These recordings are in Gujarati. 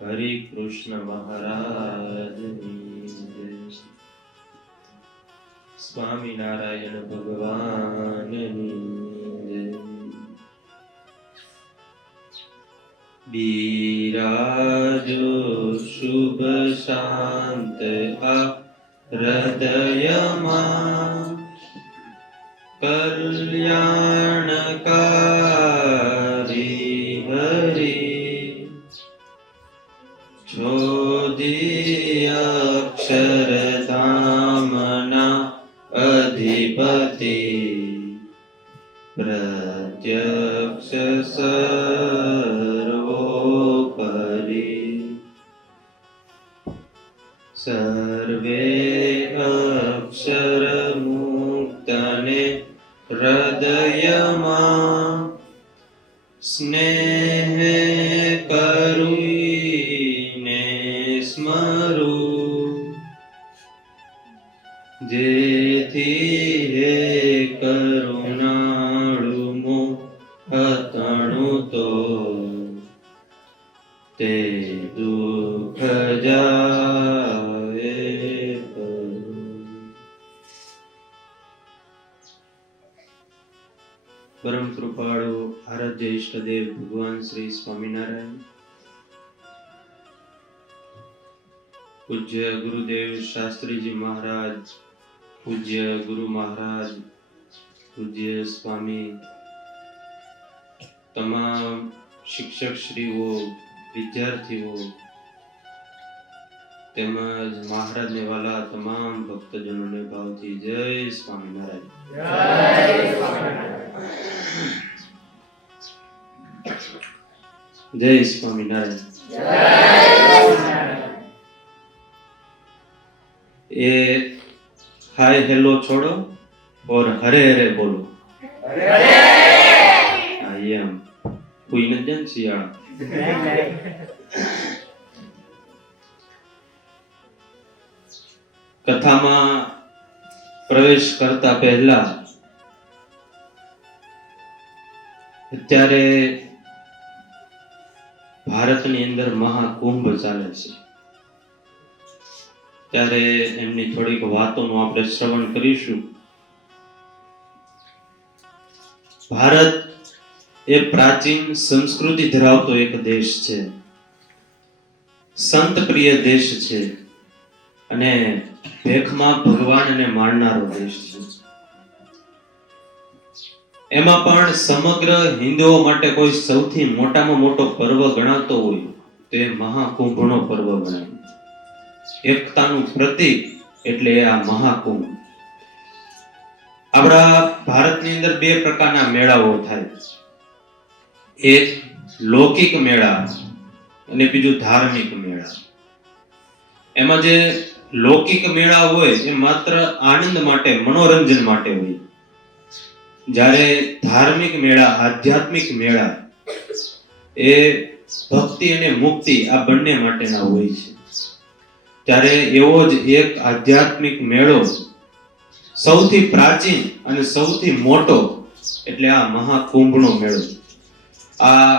હરે કૃષ્ણ મહારાજની જય. સ્વામિનારાયણ ભગવાનની જય. બિરાજો શુભ શાંત આ હૃદયમાં, કલ્યાણકારી હરી ચોદી અક્ષરધામના અધિપતિ, પ્રત્યક્ષ સર્વોપરી, સર્વે અક્ષર મુક્તને હૃદયમાં સ્નેહ કરુઈને સ્મરું, જેથી હે કરુણાળુ મોહતણુ તો તે દુઃખ જાવે કરું. પરમ કૃપાળુ આરાધ્ય ઈષ્ટદેવ ભગવાન શ્રી સ્વામિનારાયણ, પૂજ્ય ગુરુદેવ શાસ્ત્રીજી મહારાજ, પૂજ્ય ગુરુ મહારાજ, પૂજ્ય સ્વામી, તમામ શિક્ષક શ્રીઓ, વિદ્યાર્થીઓ તેમજ મહારાજને વાલા તમામ ભક્તજનોને ભાવથી જય સ્વામિનારાયણ. જય સ્વામિનારાયણ. એ हाय हेलो छोड़ो और हरे हरे बोलो. आई एम कोई न जन सियाड़ा. કથામાં પ્રવેશ કરતા પહેલા અત્યારે ભારતની અંદર મહાકુંભ ચાલે છે, ત્યારે એમની થોડીક વાતોનું આપણે શ્રવણ કરીશું. ભારત એ પ્રાચીન સંસ્કૃતિ ધરાવતો એક દેશ છે, સંત પ્રિય દેશ છે અને ભેખમાં ભગવાનને માનનારો દેશ છે. એમાં પણ સમગ્ર હિન્દુઓ માટે કોઈ સૌથી મોટામાં મોટો પર્વ ગણાતો હોય તે મહાકુંભનો પર્વ ગણાય. એકતાનું પ્રતીક એટલે આ મહાકુંભ. આપણા ભારતની અંદર બે પ્રકારના મેળાઓ થાય, એક લૌકિક મેળા અને બીજું ધાર્મિક મેળા. એમાં જે લૌકિક મેળા હોય એ માત્ર આનંદ માટે, મનોરંજન માટે હોય, જ્યારે ધાર્મિક મેળા, આધ્યાત્મિક મેળા એ ભક્તિ અને મુક્તિ આ બંને માટેના હોય છે. ત્યારે એવો જ એક આધ્યાત્મિક મેળો સૌથી પ્રાચીન અને સૌથી મોટો એટલે આ મહાકુંભનો મેળો. આ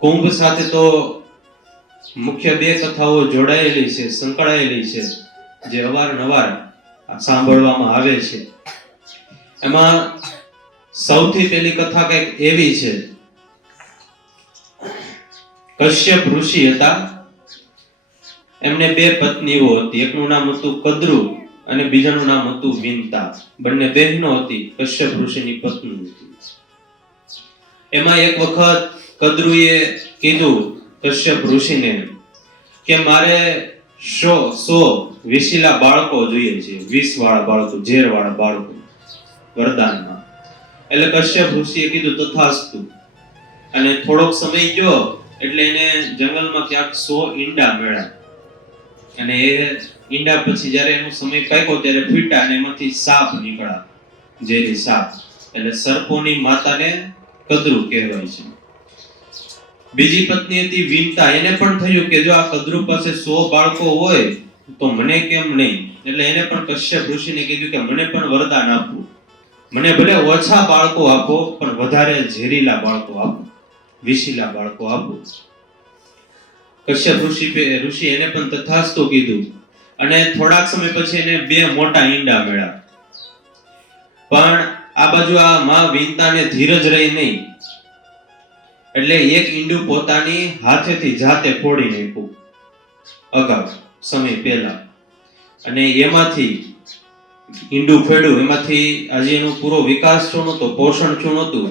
કુંભ સાથે તો મુખ્ય બે કથાઓ જોડાયેલી છે, સંકળાયેલી છે, જે અવારનવાર સાંભળવામાં આવે છે. એમાં સૌથી પહેલી કથા કંઈક એવી છે, કશ્યપ ઋષિ હતા, એમને બે પત્નીઓ હતી. એકનું નામ હતું કદ્રુ અને બીજાનું નામ હતું વિંતા. બંને બહેનો હતી, કશ્યપ ઋષિની પત્ની હતી. એમાં એક વખત કદ્રુએ કીધું કશ્યપ ઋષિને કે મારે 100 વિશીલા બાળકો જોઈએ છે, 20 વાળા બાળકો, ઝેર વાળા બાળકો વરદાનમાં. એટલે કશ્યપ ઋષિએ કીધું તથાસ્તુ. અને થોડોક સમય ગયો એટલે એને જંગલમાં ક્યાંક 100 ઈંડા મળ્યા. અને એ ઈંડા પછી જ્યારે એનો સમય પાક્યો ત્યારે ફૂટ્યા અને એમાંથી સાપ નીકળ્યા, ઝેરી સાપ. એટલે સર્પોની માતાને કદ્રુ કહેવાય છે. બીજી પત્ની હતી વિંતા. એને પણ થયું કે જો આ કદ્રુ પાસે 100 બાળકો હોય તો મને કેમ નહીં. એટલે એને પણ કશ્યપ ઋષિને કીધું કે મને પણ વરદાન આપો, મને ભલે ઓછા બાળકો આપો પણ વધારે ઝેરીલા બાળકો આપો, વિશીલા બાળકો આપો. કશ્યપ ઋષિ એને પણ તથાસ્તુ કીધું અને થોડાક સમય પછી એને બે મોટા ઈંડા મળ્યા. પણ આ બાજુ આ માં વિનતાને ધીરજ રહી નહીં, એટલે એક ઈંડું પોતાની હાથેથી જાતે ફોડી નાખ્યું અગાઉ સમય પહેલા, અને એમાંથી ઈંડું ફેડ્યું, એમાંથી આજે એનો પૂરો વિકાસ થયો નહોતો, પોષણ થયું નહોતું,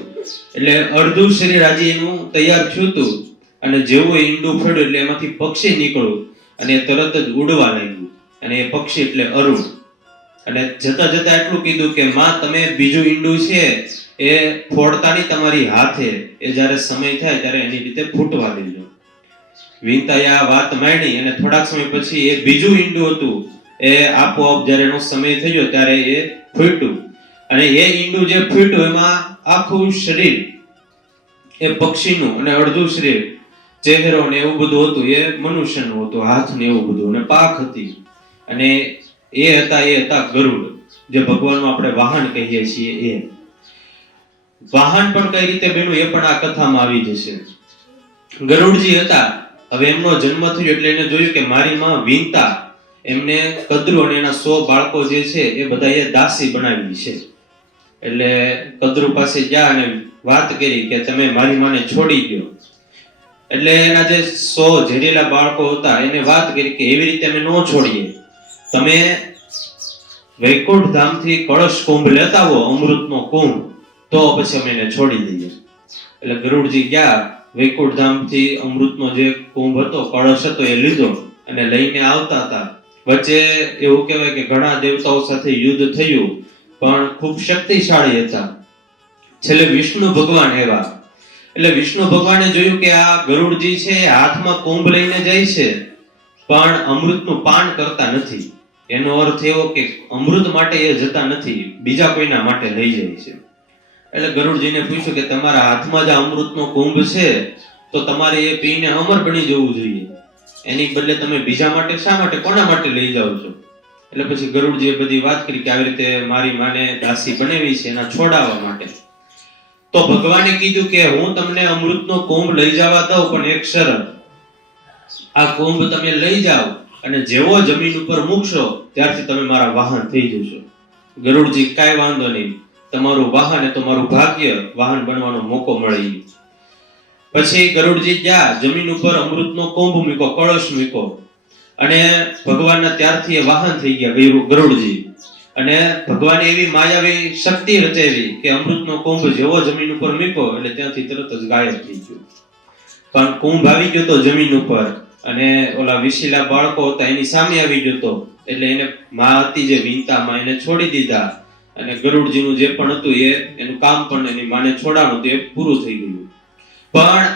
એટલે અડધું શરીર આજે એનું તૈયાર થયું હતું. અને જેવું ઈંડું ફેડ્યું એટલે એમાંથી પક્ષી નીકળ્યું અને તરત જ ઉડવા લાગ્યું. અને એ પક્ષી એટલે અરુણ. અને જતા જતા એટલું કીધું કે માં તમે બીજું ઈંડું છે એ ફોડતાની તમારી હાથે, એ જ્યારે સમય થાય ત્યારે એની રીતે ફૂટવા દેજો. વિનતાએ આ વાત માંડી અને થોડાક સમય પછી એ બીજું ઈંડું હતું એ આપોઆપ જ્યારે એનો સમય થયો ત્યારે એ ફૂટ્યું. અને એ ઈંડું જે ફૂટ્યું એમાં આખું શરીર એ પક્ષીનું અને અડધું શરીર, ચહેરો ને એવું બધું હતું એ મનુષ્યનું હતું, હાથ ને એવું બધું, અને પાંખ હતી. અને એ હતા ગરુડ, જે ભગવાનનું આપણે વાહન કહીએ છીએ. એ વાહન પણ કઈ રીતે બન્યું એ પણ આ કથામાં આવી જશે. ગરુડજી હતા. હવે એમનો જન્મ થયો એટલે એને જોયું કે મારી માં વિનતા એમને કદ્રુ અને એના 100 બાળકો જે છે એ બધા એ દાસી બનાવી છે. એટલે કદ્રુ પાસે ગયા અને વાત કરી કે તમે મારી માને છોડી દો. એટલે એના જે 100 ઝેરીલા બાળકો હતા એને વાત કરી કે એવી રીતે અમે ન છોડીએ, તમે વૈકુંઠ ધામથી કળશ કુંભ લેતા આવો, અમૃતનો કુંભ, તો પછી અમે એને છોડી દઈએ. એટલે ગરુડજી ગયા, વૈકુંઠ ધામથી અમૃતનો જે કુંભ હતો, કળશ હતો એ લીધો અને લઈને આવતા હતા. વચ્ચે એવું કહેવાય કે ઘણા દેવતાઓ સાથે યુદ્ધ થયું, પણ ખૂબ શક્તિશાળી હતા. છેલ્લે વિષ્ણુ ભગવાન આવ્યા. એટલે વિષ્ણુ ભગવાને જોયું કે આ ગરુડજી છે હાથમાં કુંભ લઈને જાય છે પણ અમૃતનું પાન કરતા નથી. એનો અર્થ એવો કે અમૃત માટે એ જતા નથી, બીજા કોઈના માટે લઈ જાય છે. એટલે ગરુડજીને પૂછ્યું કે તમારા હાથમાં જે અમૃતનો કુંભ છે તો તમારે એ પીને અમર બની જવું જોઈએ, એની બદલે તમે બીજા માટે શા માટે, કોના માટે લઈ જાઓ છો? એટલે પછી ગરુડજીએ બધી વાત કરી કે આવી રીતે મારી માને દાસી બનાવી છે એના છોડાવવા માટે. તો ભગવાને કીધું કે હું તમને અમૃતનો કુંભ લઈ જવા દઉં, પણ એક શરત, આ કુંભ તમે લઈ જાઓ અને જેવો જમીન ઉપર મૂકશો ત્યારથી તમે મારા વાહન થઈ જશો. ગરુડજી કાંઈ વાંધો નહીં, તમારું વાહન એ તો મારું ભાગ્ય, વાહન બનવાનો મોકો મળી. પછી ગરુડજી ગયા, જમીન ઉપર અમૃતનો કુંભ મૂક્યો, કળશ મૂક્યો, અને ભગવાનના ત્યારથી એ વાહન થઈ ગયા ગરુડજી. અને ભગવાને એવી માયાવી શક્તિ રચાવી કે અમૃતનો કુંભ જેવો જમીન ઉપર મૂક્યો એટલે ત્યાંથી તરત જ ગાયબ થઈ ગયો. પણ કુંભ આવી ગયો તો જમીન ઉપર, અને ઓલા વિશીલા બાળકો હતા એની સામે આવી ગયો તો, એટલે એને માં હતી જે વિનતા માં એને છોડી દીધા. અને ગરુડજીનું જે પણ હતું એનું કામ પણ એની માને છોડાવવાનું એ પૂરું થઈ ગયું. પણ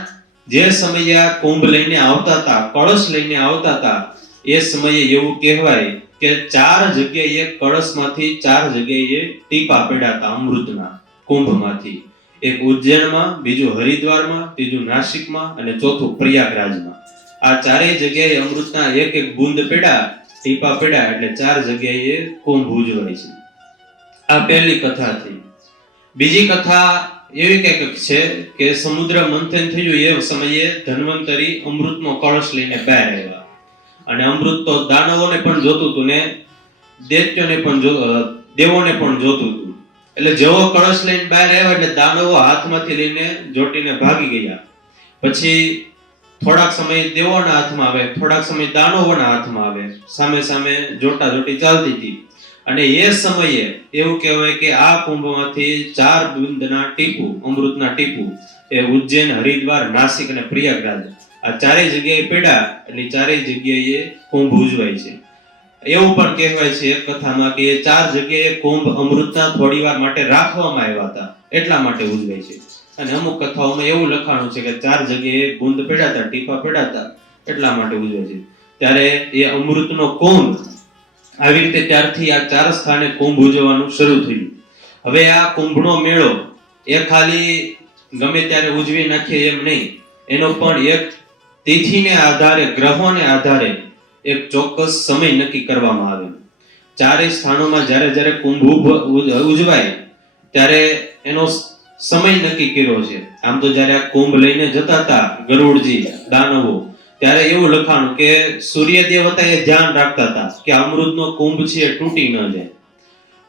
જે સમયે આ કુંભ લઈને આવતા હતા, કળશ લઈને આવતા હતા, એ સમયે એવું કહેવાય કે 4 જગ્યાએ કળશમાંથી 4 જગ્યાએ ટીપા પડ્યા હતા અમૃતના કુંભમાંથી. એક ઉજ્જૈનમાં, બીજું હરિદ્વારમાં, ત્રીજું નાસિકમાં અને ચોથું પ્રયાગરાજમાં. આ ચારેય જગ્યાએ અમૃતના એક એક બુંદ પડ્યા, ટીપા પડ્યા, એટલે 4 જગ્યાએ કુંભ ઉજવાય છે. આ પહેલી કથા થઈ. બીજી કથા એવી કંઈક છે કે સમુદ્ર મંથન થયું એ સમયે ધન્વંતરી અમૃતનો કળશ લઈને બહાર આવ્યા. અને અમૃત તો દાનવોને પણ જોતું હતું ને દૈત્યોને પણ દેવોને પણ જોતું હતું. એટલે જેવો કળશ લઈને બહાર આવ્યા એટલે દાનવો હાથમાંથી લઈને જોટીને ભાગી ગયા. પછી થોડાક સમય દેવોના હાથમાં આવે, થોડાક સમય દાનવોના હાથમાં આવે, સામે સામે જોટા જોટી ચાલતી હતી. અને એ સમયે એવું કહેવાય કે આ કુંભમાંથી 4 બુંદના ટીપુ, અમૃતના ટીપુ, એ ઉજ્જૈન, હરિદ્વાર, નાસિક અને પ્રયાગરાજ, આ ચારેય જગ્યાએ પડ્યા એટલે ચારેય જગ્યાએ કુંભ ઉજવાય છે. એવું પણ કહેવાય છે એક કથામાં કે 4 જગ્યાએ કુંભ અમૃતના થોડીવાર માટે રાખવામાં આવ્યા હતા, એટલા માટે ઉજવાય છે. અને અમુક કથાઓમાં એવું લખાણું છે કે 4 જગ્યાએ બુંદ પડ્યા હતા, ટીપા પડ્યા હતા, એટલા માટે ઉજવાય છે. ત્યારે એ અમૃતનો કુંભ આવી રીતે ત્યારથી આ 4 સ્થાને કુંભ ઉજવવાનું શરૂ થયું. હવે આ કુંભનો મેળો એ ખાલી ગમે ત્યારે ઉજવી નાખીએ એમ નહીં, એનો પણ એક તિથિને આધારે, ગ્રહોને આધારે એક ચોક્કસ સમય નક્કી કરવામાં આવે. 4 સ્થાનોમાં જ્યારે જ્યારે કુંભ ઉજવાય ત્યારે એનો સમય નક્કી કર્યો છે. આમ તો જ્યારે આ કુંભ લઈને જતા હતા ગરુડજી, દાનવો, ત્યારે એવું લખાણું કે સૂર્યદેવ હતા એ ધ્યાન રાખતા હતા કે અમૃતનો કુંભ છે એ તૂટી ન જાય.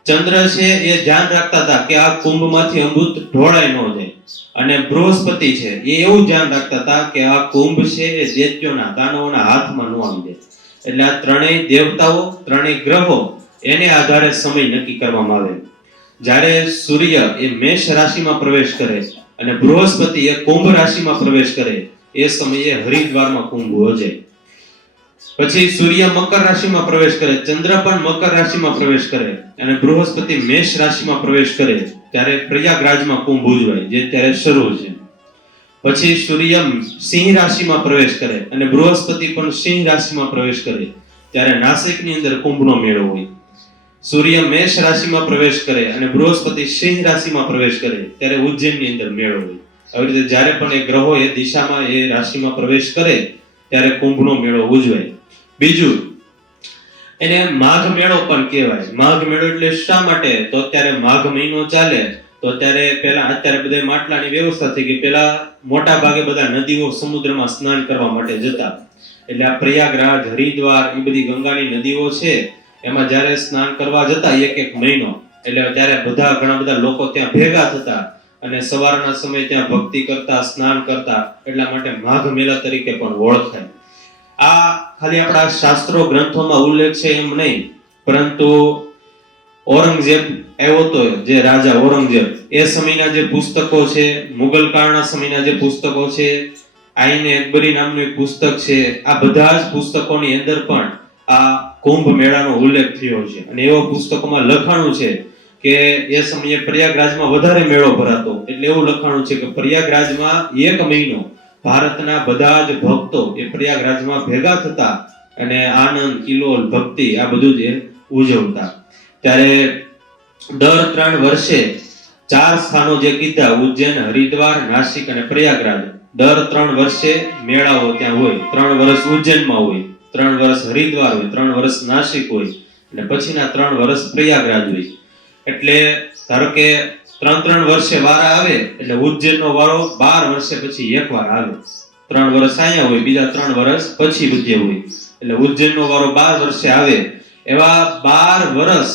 ચંદ્ર છે એ ધ્યાન રાખતા હતા કે આ કુંભમાંથી અમૃત ઢોળાય ન જાય. અને બૃહસ્પતિ છે એ એવું ધ્યાન રાખતા હતા કે આ કુંભ છે એ દૈત્યોના દાનવોના હાથમાં ન આવી જાય. એટલે આ ત્રણેય દેવતાઓ, ત્રણેય ગ્રહો એને આધારે સમય નક્કી કરવામાં આવે. જ્યારે સૂર્ય એ મેષ રાશિમાં પ્રવેશ કરે અને બૃહસ્પતિ એ કુંભ રાશિમાં પ્રવેશ કરે એ સમયે હરિદ્વારમાં કુંભ યોજાય. પછી સૂર્ય મકર રાશિમાં પ્રવેશ કરે, ચંદ્ર પણ મકર રાશિમાં પ્રવેશ કરે અને બૃહસ્પતિ મેષ રાશિમાં પ્રવેશ કરે ત્યારે પ્રયાગરાજમાં કુંભ ઉજવાય, જે ત્યારે શરૂ છે. પછી સૂર્ય સિંહ રાશિમાં પ્રવેશ કરે અને બૃહસ્પતિ પણ સિંહ રાશિમાં પ્રવેશ કરે ત્યારે નાસિકની અંદર કુંભનો મેળો હોય. સૂર્ય મેષ રાશિમાં પ્રવેશ કરે અને બૃહસ્પતિ સિંહ રાશિમાં પ્રવેશ કરે ત્યારે ઉજ્જૈનની અંદર મેળો હોય. આવી રીતે જ્યારે પણ એ ગ્રહો એ દિશામાં એ રાશિમાં પ્રવેશ કરે ત્યારે કુંભનો મેળો ઉજવાય. બીજું એને માઘ મેળો પણ કહેવાય. માઘ મેળો એટલે શા માટે? તો અત્યારે માઘ મહિનો ચાલે તો અત્યારે બધા માટલાની વ્યવસ્થા થઈ ગઈ. પેલા મોટા ભાગે બધા નદીઓ સમુદ્રમાં સ્નાન કરવા માટે જતા. એટલે આ પ્રયાગરાજ, હરિદ્વાર એ બધી ગંગાની નદીઓ છે એમાં જ્યારે સ્નાન કરવા જતા એક મહિનો, એટલે ત્યારે ઘણા બધા લોકો ત્યાં ભેગા થતા અને સવારના સમયે ત્યાં ભક્તિ કરતા, સ્નાન કરતા. એટલા માટે માઘ મેળા તરીકે પણ ઓળખાય. આ ખાલી આપણા શાસ્ત્રો ગ્રંથોમાં ઉલ્લેખ છે એમ નહીં, પરંતુ ઔરંગઝેબ આવ્યો તો, જે રાજા ઔરંગઝેબ, એ સમયના જે પુસ્તકો છે, મુગલ કાળના સમયના જે પુસ્તકો છે, આઈને અકબરી નામનું એક પુસ્તક છે, આ બધા જ પુસ્તકોની અંદર પણ આ કુંભ મેળાનો ઉલ્લેખ થયો છે. અને એવો પુસ્તકોમાં લખાણું છે કે એ સમયે પ્રયાગરાજમાં વધારે મેળો ભરાતો. એટલે એવું લખાણું છે કે પ્રયાગરાજમાં એક મહિનો ભારતના બધા જ ભક્તો એ પ્રયાગરાજમાં ભેગા થતા અને આનંદ, કિલોલ, ભક્તિ આ બધું જ ઉજવતા. ત્યારે દર 3 વર્ષે 4 સ્થાનો જે કીધા, ઉજ્જૈન, હરિદ્વાર, નાસિક અને પ્રયાગરાજ, દર 3 વર્ષે મેળાઓ ત્યાં હોય. 3 વર્ષ ઉજ્જૈનમાં હોય, 3 વર્ષ હરિદ્વાર હોય, 3 વર્ષ નાસિક હોય અને પછીના 3 વર્ષ પ્રયાગરાજ હોય. એટલે ધારો કે 3 વર્ષે વારા આવે એટલે ઉજ્જૈનનો વારો 12 વર્ષે પછી એકવાર આવે. 3 વર્ષ અહીંયા હોય, બીજા 3 વર્ષ પછી બધે હોય. એટલે ઉજ્જૈનનો વારો 12 વર્ષે આવે. એવા 12 વર્ષ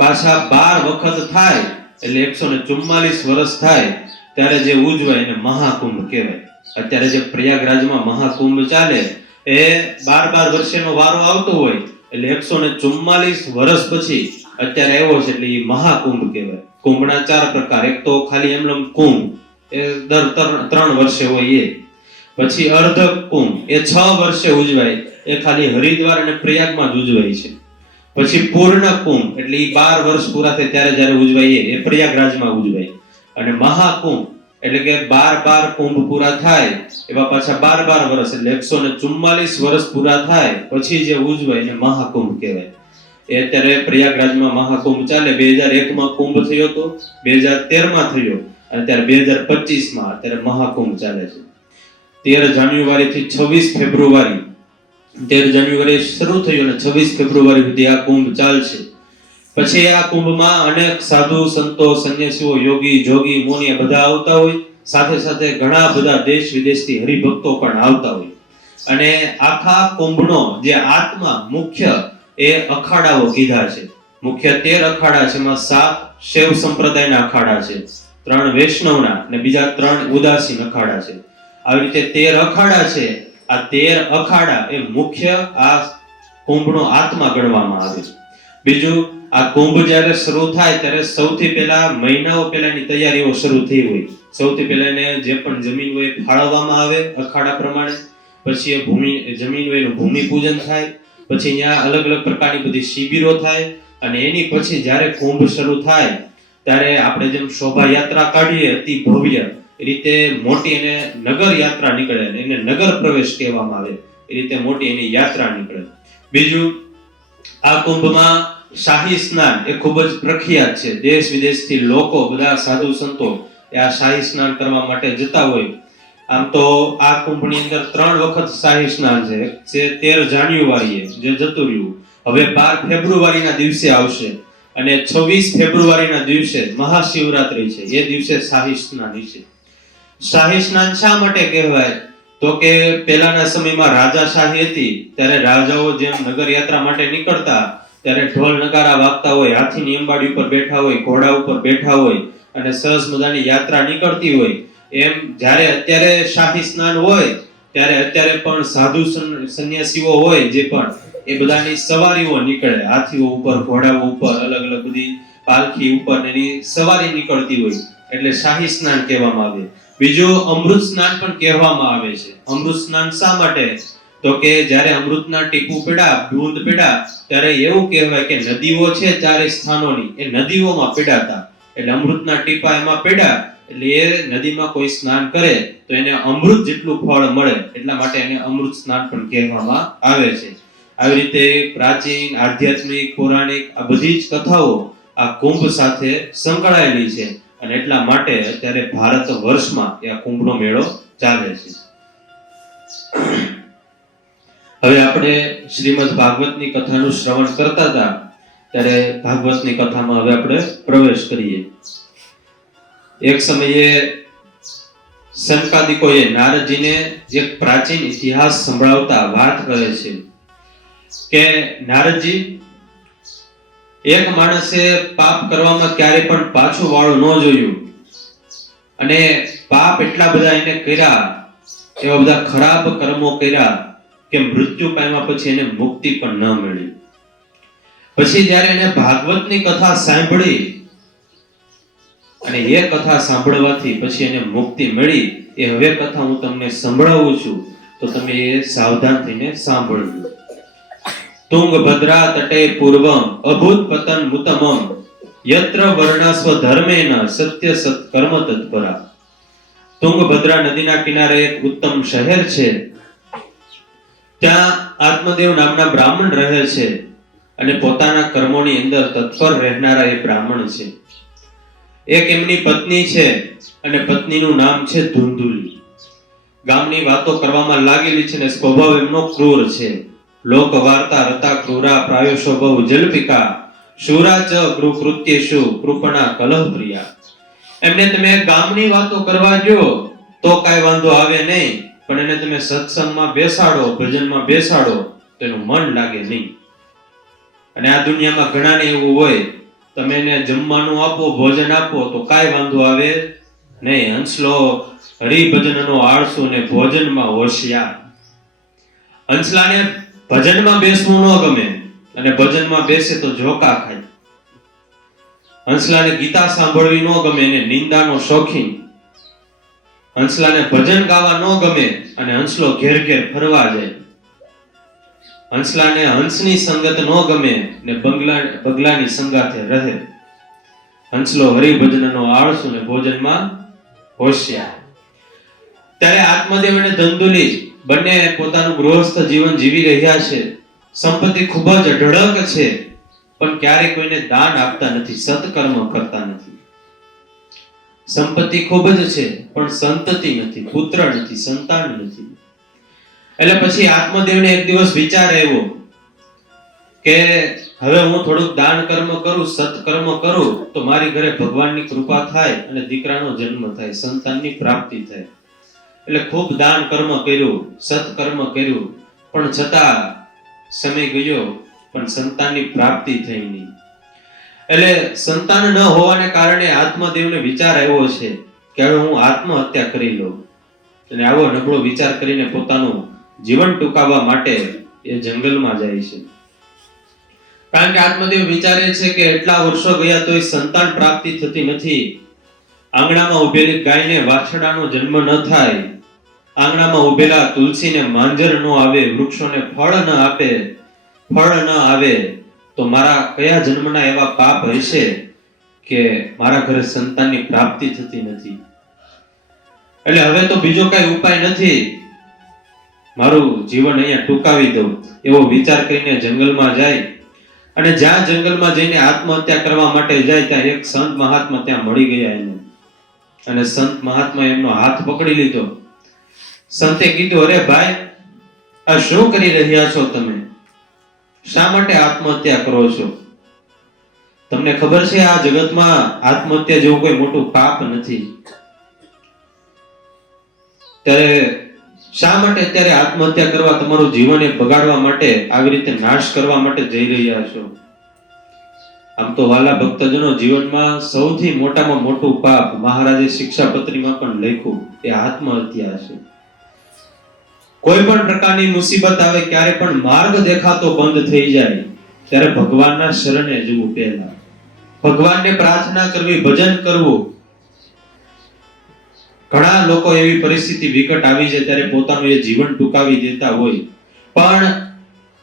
પાછા 12 વખત થાય એટલે 144 વર્ષ થાય ત્યારે જે ઉજવાય એને મહાકુંભ કહેવાય. અત્યારે જે પ્રયાગરાજમાં મહાકુંભ ચાલે એ 12 વર્ષેનો વારો આવતો હોય એટલે 144 વર્ષ પછી અત્યારે આવ્યો છે એટલે એ મહાકુંભ કહેવાય. કુંભના 4 પ્રકાર. એક તો ખાલી એમનેમ કુંભ, એ દર 3 વર્ષે હોય. પછી અર્ધ કુંભ, એ 6 વર્ષે ઉજવાય, એ ખાલી હરિદ્વાર અને પ્રયાગમાં જ ઉજવાય છે. પછી પૂર્ણ કુંભ એટલે એ 12 વર્ષ પૂરા થાય ત્યારે જ્યારે ઉજવાય એ પ્રયાગરાજમાં ઉજવાય. અને મહાકુંભ એટલે કે 12 કુંભ પૂરા થાય એવા પાછા 12 વર્ષ એટલે 144 વર્ષ પૂરા થાય પછી જે ઉજવાય એને મહાકુંભ કહેવાય. એ અત્યારે પ્રયાગરાજમાં મહાકુંભ ચાલે. 2001માં કુંભ થયો હતો, 2013માં થયો અને અત્યારે 2025માં અત્યારે મહાકુંભ ચાલે છે. 13 જાન્યુઆરી થી 26 ફેબ્રુઆરી 13 જાન્યુઆરી શરૂ થયો અને 26 ફેબ્રુઆરી સુધી આ કુંભ ચાલશે. પછી આ કુંભમાં અનેક સાધુ, સંતો, સંન્યાસીઓ, યોગી, જોગી, મુનિ બધા આવતા હોય. સાથે સાથે ઘણા બધા દેશ વિદેશથી હરિભક્તો પણ આવતા હોય. અને આખા કુંભનો જે આત્મા મુખ્ય એ અખાડાઓ કીધા છે. મુખ્ય 13 અખાડા છે. એમાં 7 શૈવ સંપ્રદાયના અખાડા છે, 3 વૈષ્ણવના અને બીજા 3 ઉદાસીન અખાડા છે. આવી રીતે 13 અખાડા છે. આ 13 અખાડા એ મુખ્ય આ કુંભનો આત્મા ગણવામાં આવે છે. બીજું, આ કુંભ જ્યારે શરૂ થાય ત્યારે સૌથી પહેલા મહિનાઓ પહેલાની તૈયારીઓ શરૂ થઈ હોય. સૌથી પહેલા એને જે પણ જમીન હોય ફાળવવામાં આવે અખાડા પ્રમાણે. પછી એ જમીન હોય એનું ભૂમિ પૂજન થાય. પછી અહીંયા અલગ અલગ પ્રકારની બધી શિબિરો થાય. અને એની પછી જ્યારે કુંભ શરૂ થાય ત્યારે આપણે જેમ શોભાયાત્રા કાઢીએ અતિ ભવ્ય, એ રીતે મોટી એને નગર યાત્રા નીકળે, એને નગર પ્રવેશ કહેવામાં આવે. એ રીતે મોટી એની યાત્રા નીકળે. બીજું, આ કુંભમાં શાહી સ્નાન એ ખૂબ જ પ્રખ્યાત છે. દેશ વિદેશથી લોકો, બધા સાધુ સંતો એ આ શાહી સ્નાન કરવા માટે જતા હોય. આમ તો આ કુંભની અંદર 3 વખત શાહી સ્નાન છે. 13 જાન્યુઆરીએ જે જતું રહ્યું, હવે 12 ફેબ્રુઆરીના દિવસે આવશે અને 26 ફેબ્રુઆરીના દિવસે મહાશિવરાત્રી છે. એ દિવસે શાહી સ્નાન છે. શાહી સ્નાન શા માટે કહેવાય? તો કે પહેલાના સમયમાં રાજાશાહી હતી, ત્યારે રાજાઓ જેમ નગર યાત્રા માટે નીકળતા ત્યારે ઢોલ નગારા વાગતા હોય, હાથીની અંબાડી ઉપર બેઠા હોય, ઘોડા ઉપર બેઠા હોય અને સરસ મજાની યાત્રા નીકળતી હોય. એમ જ્યારે અત્યારે શાહી સ્નાન હોય ત્યારે અત્યારે પણ સાધુ સંન્યાસીઓ હોય જે પણ એ બધાની સવારીઓ નીકળે, હાથીઓ ઉપર, ઘોડાઓ ઉપર, અલગ અલગ બધી પાલખી ઉપર એની સવારી નીકળતી હોય, એટલે શાહી સ્નાન કહેવામાં આવે. બીજું અમૃત સ્નાન પણ કહેવામાં આવે છે. અમૃત સ્નાન શા માટે? તો કે જ્યારે અમૃતના ટીપું પડ્યા, બૂંદ પડ્યા, ત્યારે એવું કહેવાય કે નદીઓ છે ચારે સ્થાનોની, એ નદીઓમાં પડ્યા, એટલે અમૃતના ટીપા એમાં પડ્યા, એટલે એ નદીમાં કોઈ સ્નાન કરે તો એને અમૃત જેટલું ફળ મળે, એટલા માટે એને અમૃત સ્નાન પણ કહેવામાં આવે છે. આવી રીતે પ્રાચીન, આધ્યાત્મિક, પૌરાણિક આ બધી જ કથાઓ આ કુંભ સાથે સંકળાયેલી છે અને એટલા માટે અત્યારે ભારત વર્ષમાં આ કુંભનો મેળો ચાલે છે. હવે આપણે શ્રીમદ ભાગવતની કથાનું શ્રવણ કરતા હતા, ત્યારે ભાગવતની કથામાં હવે આપણે પ્રવેશ કરીએ. એક સમયે સંકાદિકોએ નારદજીને એક પ્રાચીન ઇતિહાસ સંભળાવતા વાત કરે છે કે નારદજી, એક માણસે પાપ કરવામાં ક્યારે પણ પાછું વાળું ન જોયું અને પાપ એટલા બધા એને કર્યા, એવા બધા ખરાબ કર્મો કર્યા કે મૃત્યુ પામ્યા પછી એને મુક્તિ પણ ન મળી. પછી જ્યારે એને ભાગવતની કથા સાંભળી અને એ કથા સાંભળવાથી પછી એને મુક્તિ મળી, એ હવે કથા હું તમને સંભળાવું છું, તો તમે એ સાવધાન થઈને સાંભળજો. તુંગભદ્રા તટે પૂર્વમ અભૂત પતન મુતમમ યત્ર વર્ણસ્વ ધર્મેન સત્ય સત્કર્મ તત્પરા. તુંગભદ્રા નદીના કિનારે એક ઉત્તમ શહેર છે. ત્યાં આત્મદેવ નામના બ્રાહ્મણ રહે છે અને પોતાના કર્મોની અંદર તત્પર રહેનારા એ બ્રાહ્મણ છે. એક એમની પત્ની છે અને પત્નીનું નામ છે ધુંધુલી. ગામની વાતો કરવામાં લાગેલી છે અને સ્વભાવ એમનો ક્રૂર છે. લોક વાર્તા રતા ક્રૂરા પ્રાયોશો બહુ જલ્પિકા શૂરા ચ કૃકૃત્યેષુ કૃપણા કલહ પ્રિયા. એમને તમે ગામની વાતો કરવા જો તો કાઈ વાંધો આવે નહીં, પણ એને તમે સત્સંગમાં બેસાડો, ભજનમાં બેસાડો તો એનું મન લાગે નહીં. અને આ દુનિયામાં ઘણાને એવું હોય, તમે એને જમવાનું આપો, ભોજન આપો તો કાઈ વાંધો આવે નહીં. હંસલો હરિભજનનો આળસુ ને ભોજનમાં હોશિયાર. હંસલાને ભજનમાં બેસવું ન ગમે અને ભજનમાં બેસે તો ઝોકા ખાય. હંસલાને ગીતા સાંભળવી ન ગમે અને નિંદાનો શોખીન. હંસલાને ભજન ગાવા ન ગમે અને હંસલો ઘેર ઘેર ફરવા જાય. હંસલાને હંસની સંગત ન ગમે ને બગલાની સંગાથે રહે. હંસલો હરિભજનનો આળસુ ને ભોજનમાં હોશિયાર. ત્યારે આત્મદેવ અને ધંધુલી બંને પોતાનું ગૃહસ્થ જીવન જીવી રહ્યા છે. સંપત્તિ ખૂબ જ અઢળક છે, પણ ક્યારેય કોઈને દાન આપતા નથી, સત્કર્મ કરતા નથી. સંપત્તિ ખૂબ જ છે પણ સંતતિ નથી, પુત્ર નથી, સંતાન નથી. એટલે પછી આત્મદેવને એક દિવસ વિચાર આવ્યો કે હવે હું થોડુંક દાન કર્મ કરું, સત્કર્મ કરું તો મારી ઘરે ભગવાનની કૃપા થાય અને દીકરાનો જન્મ થાય, સંતાનની પ્રાપ્તિ થાય. એટલે ખૂબ દાન કર્મ કર્યું, સત્કર્મ કર્યું, પણ છતાં સમય ગયો પણ સંતાનની પ્રાપ્તિ થઈ નહીં. એટલે સંતાન ન હોવાને કારણે આત્મદેવને વિચાર આવ્યો છે કે હવે હું આત્મહત્યા કરી લઉં. અને આવો નબળો વિચાર કરીને પોતાનું જીવન ટૂંકાવવા માટે એ જંગલમાં જાય છે. કારણ કે આત્મદેવ વિચારે છે કે એટલા વર્ષો ગયા તોય સંતાન પ્રાપ્તિ થતી નથી. આંગણામાં ઉભેલી ગાયને વાછડાનો જન્મ ન થાય, આંગણામાં ઉભેલા તુલસીને માંજર ન આવે, વૃક્ષોને ફળ ન આપે, ફળ ન આવે તો મારા કયા જન્મના એવા પાપ હશે કે મારા ઘરે સંતાનની પ્રાપ્તિ થતી નથી. એટલે હવે તો બીજો કઈ ઉપાય નથી, મારું જીવન અહીંયા ટૂંકાવી દઉં એવો વિચાર કરીને જંગલમાં જાય. અને જ્યાં જંગલમાં જઈને આત્મહત્યા કરવા માટે જાય ત્યાં એક સંત મહાત્મા ત્યાં મળી ગયા એને. અને સંત મહાત્મા એમનો હાથ પકડી લીધો. સંતે કીધું, અરે ભાઈ, આ શું કરી રહ્યા છો તમે? શા માટે આત્મહત્યા કરો છો? તમને ખબર છે આ જગતમાં આત્મહત્યા જેવું કોઈ મોટું પાપ નથી. ત્યારે શા માટે અત્યારે આત્મહત્યા કરવા, તમારું જીવન એ બગાડવા માટે, આવી રીતે નાશ કરવા માટે જઈ રહ્યા છો? આમ તો વાલા ભક્તજનો, જીવનમાં સૌથી મોટામાં મોટું પાપ મહારાજે શિક્ષાપત્રીમાં પણ લખ્યું, એ આત્મહત્યા છે. કોઈ પણ પ્રકારની મુસીબત આવે, ક્યારે પણ માર્ગ દેખાતો બંધ થઈ જાય, ત્યારે ભગવાનના શરણે જવું. પહેલા ભગવાનને પ્રાર્થના કરવી, ભજન કરવું. ઘણા લોકો એવી પરિસ્થિતિ વિકટ આવી છે ત્યારે પોતાનું એ જીવન ટૂંકાવી દેતા હોય, પણ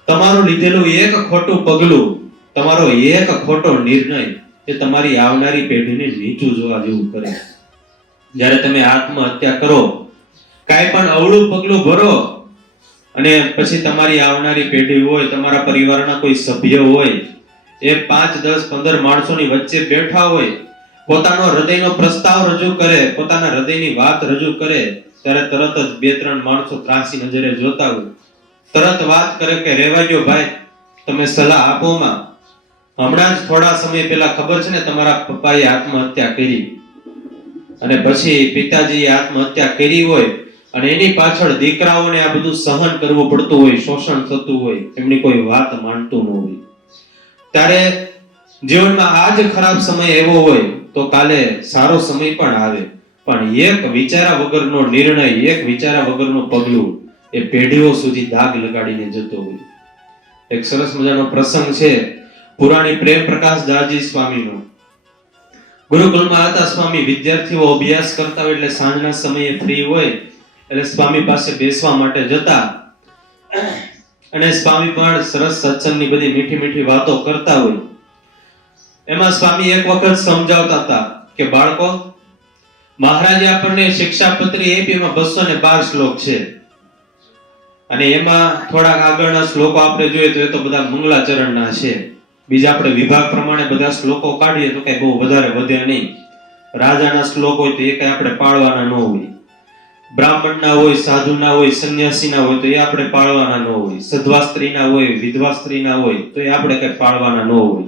તમારું લીધેલું એક ખોટું પગલું, તમારો એક ખોટો નિર્ણય, એ તમારી આવનારી પેઢીને નીચું જોવા જેવું કરે. જ્યારે તમે આત્મહત્યા કરો, કાંઈ પણ અવળું પગલું ભરો, અને પછી તમારી આવનારી પેઢી હોય, તમારા પરિવારના કોઈ સભ્ય હોય, એ 5, 10, 15 માણસોની વચ્ચે બેઠા હોય, પોતાનો હૃદયનો પ્રસ્તાવ રજૂ કરે, પોતાના હૃદયની વાત રજૂ કરે, ત્યારે તરત જ 2-3 માણસો ત્રાસી નજરે જોતા હોય, તરત વાત કરે કે રહેવા દો ભાઈ, તમે સલાહ આપોમાં. હમણાં જ થોડા સમય પહેલા ખબર છે ને, તમારા પપ્પાએ આત્મહત્યા કરી, અને પછી પિતાજીએ આત્મહત્યા કરી હોય, અને એની પાછળ દીકરાઓને આ બધું સહન કરવું પડતું હોય, શોષણ થતું હોય, એમની કોઈ વાત માનતું ન હોય. ત્યારે જીવનમાં આજ ખરાબ સમય એવો હોય તો કાલે સારો સમય પણ આવે, પણ એક વિચારા વગરનો નિર્ણય, એક વિચારા વગરનું પગલું એ પેઢીઓ સુધી દાગ લગાડીને જતો હોય. એક સરસ મજાનો પ્રસંગ છે પુરાણી પ્રેમ પ્રકાશ દાસજી સ્વામીનો. ગુરુકુળમાં હતા સ્વામી, વિદ્યાર્થીઓ અભ્યાસ કરતા હોય એટલે સાંજના સમયે ફ્રી હોય એટલે સ્વામી પાસે બેસવા માટે જતા, અને સ્વામી પણ સરસ સત્સંગની બધી મીઠી મીઠી વાતો કરતા હોય. એમાં સ્વામી એક વખત સમજાવતા હતા કે બાળકો, મહારાજે આપણને શિક્ષાપત્રી આપી, એમાં 212 શ્લોક છે, અને એમાં થોડાક આગળના શ્લોકો આપણે જોઈએ તો એ તો બધા મંગલાચરણના છે. બીજા આપણે વિભાગ પ્રમાણે બધા શ્લોકો કાઢીએ તો કઈ બહુ વધારે વધે નહીં. રાજાના શ્લોક હોય તો એ કઈ આપણે પાળવાના ન હોય, બ્રાહ્મણના હોય, સાધુના હોય, સંન્યાસીના હોય તો એ આપણે પાળવાના ન હોય, સધવા સ્ત્રીના હોય, વિધવા સ્ત્રીના હોય તો એ આપણે કઈ પાળવાના ન હોય,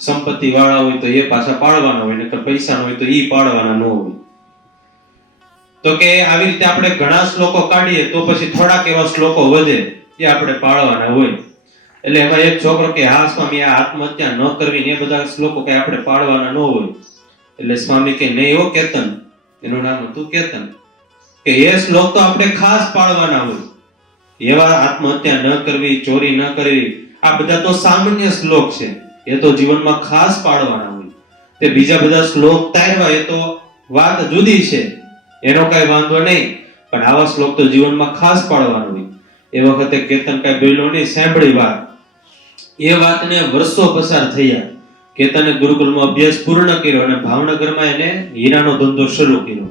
સંપત્તિ વાળા હોય તો એ પાછા પાળવાના હોય, નકર પૈસાના હોય તો એ પાળવાના ન હોય. તો કે આવી રીતે આપણે ઘણા શ્લોકો કાઢીએ તો પછી થોડાક એવા શ્લોકો વધે, એ આપણે પાળવાના હોય. એટલે એમાં એક છોકરો કે હા સ્વામી, આ આત્મહત્યા ન કરવી ને એ બધા શ્લોકો કઈ આપણે પાળવાના ન હોય. એટલે સ્વામી કે નહીં હો કેતન, એનું નામ હતું કેતન, કે એ શ્લોક તો આપણે ખાસ પાળવાના હોય. એવા આત્મહત્યા ન કરવી, ચોરી ન કરવી, આ બધા તો સામાન્ય શ્લોક છે, એ તો જીવનમાં ખાસ પાળવાના હોય. તે બીજા બધા શ્લોક તારવા એ તો વાત જુદી છે, એનો કઈ વાંધો નહીં, પણ આવા શ્લોક તો જીવનમાં ખાસ પાળવાનો હોય. એ વખતે કેતન કઈ બોલ્યો નહીં, સાંભળી વાત. એ વાતને વર્ષો પસાર થયા. કેતને ગુરુકુળમાં અભ્યાસ પૂર્ણ કર્યો અને ભાવનગરમાં એને હીરાનો ધંધો શરૂ કર્યો.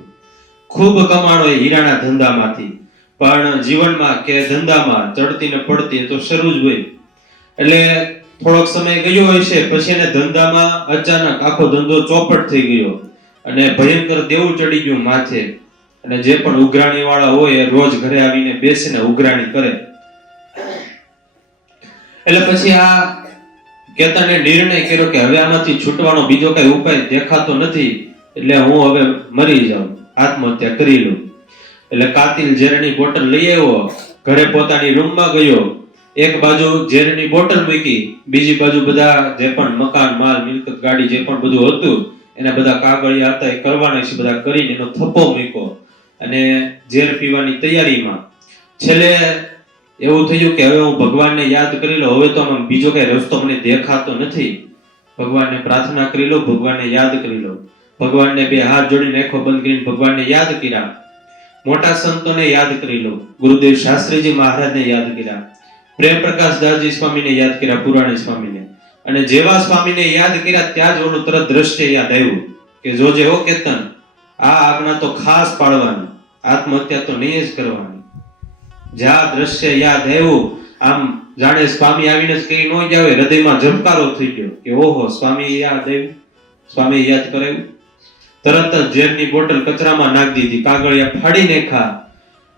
ખૂબ કમાણો એ હીરાના ધંધામાંથી, પણ જીવનમાં કે ધંધામાં ચડતી ને પડતી તો શરૂ જ હોય. એટલે થોડોક સમય ગયો હોય છે, પછી એને ધંધામાં અચાનક આખો ધંધો ચોપટ થઈ ગયો, અને ભયંકર દેવું ચડી ગયું માથે. અને જે પણ ઉઘરાણી વાળા હોય એ રોજ ઘરે આવીને બેસીને ઉઘરાણી કરે. એટલે પછી આ કેતને નિર્ણય કર્યો કે હવે આમાંથી છૂટવાનો બીજો કઈ ઉપાય દેખાતો નથી, એટલે હું હવે મરી જાઉં, આત્મહત્યા કરી લઉં. એટલે કાતિલ ઝેરની બોટલ લઈ આવ્યો, ઘરે પોતાની રૂમમાં ગયો, એક બાજુ ઝેરની બોટલ મૂકી, બીજી બાજુ બધા જે પણ મકાન, માલ, મિલકત, ગાડી જે પણ બધું હતું એના બધા કાગળિયા હતા એ કરવાના છે, બધા કરીને એનો થપ્પો મૂક્યો અને ઝેર પીવાની તૈયારીમાં. છેલ્લે એવું થયું કે હવે હું ભગવાનને યાદ કરી લઉં, હવે તો આમાં બીજો કઈ રસ્તો મને દેખાતો નથી, ભગવાનને પ્રાર્થના કરી લઉં, ભગવાનને યાદ કરી લઉં. ભગવાનને 2 હાથ જોડીને આંખો બંધ કરીને ભગવાનને યાદ કર્યા. મોટા સંતોને યાદ કરી લો, ગુરુદેવ શાસ્ત્રીજી મહારાજને યાદ કર્યા, પ્રેમ પ્રકાશ દાસજી સ્વામીને યાદ કર્યા, પુરાણી સ્વામીને. અને જેવા સ્વામીને યાદ કર્યા ત્યાં જ ઓલું તરત દ્રશ્ય યાદ આવ્યું કે જોજે હો કેતન, આ આજ્ઞા તો ખાસ પાળવાની, આત્મહત્યા તો નહીં જ કરવાની. જ્યાં દ્રશ્ય યાદ આવ્યું, આમ જાણે સ્વામી આવીને જ કઈ ન જાવે, હૃદયમાં ઝબકારો થઈ ગયો કે ઓહો, સ્વામી યાદ આવ્યું, સ્વામી યાદ કરાવ્યું. તરત જ ઝેરની બોટલ કચરામાં નાખી દીધી, કાગળિયા ફાડી નાખ્યા,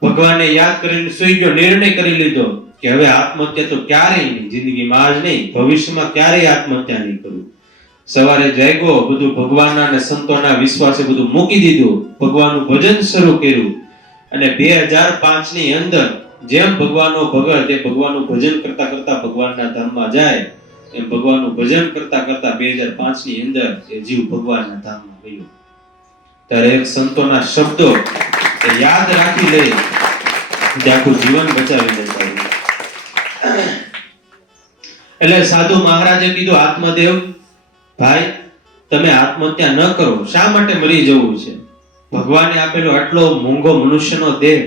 ભગવાનને યાદ કરીને સુઈ ગયો. નિર્ણય કરી લીધો કે હવે આત્મહત્યા તો ક્યારેય નહીં, જિંદગીમાં આજ નહીં, ભવિષ્યમાં ક્યારેય આત્મહત્યા નહીં કરું. સવારે જાગ્યો, બધું ભગવાનના અને સંતોના વિશ્વાસે બધું મૂકી દીધું, ભગવાનનું ભજન શરૂ કર્યું. અને 2005 ની અંદર જેમ ભગવાનનો ભગત એ ભગવાનનું ભજન કરતા કરતા ભગવાનના ધામમાં જાય, એમ ભગવાનનું ભજન કરતા કરતા 2005 ની અંદર એ જીવ ભગવાનના ધામમાં ગયો. ત્યારે એક સંતોના શબ્દો એ યાદ રાખી લે જે આખું જીવન બચાવી લેતા. એટલે સાધુ મહારાજે કીધું, આત્મદેવ ભાઈ તમે આત્મહત્યા ન કરો. શા માટે મરી જવું છે? ભગવાને આપેલો આટલો મોંઘો મનુષ્યનો દેહ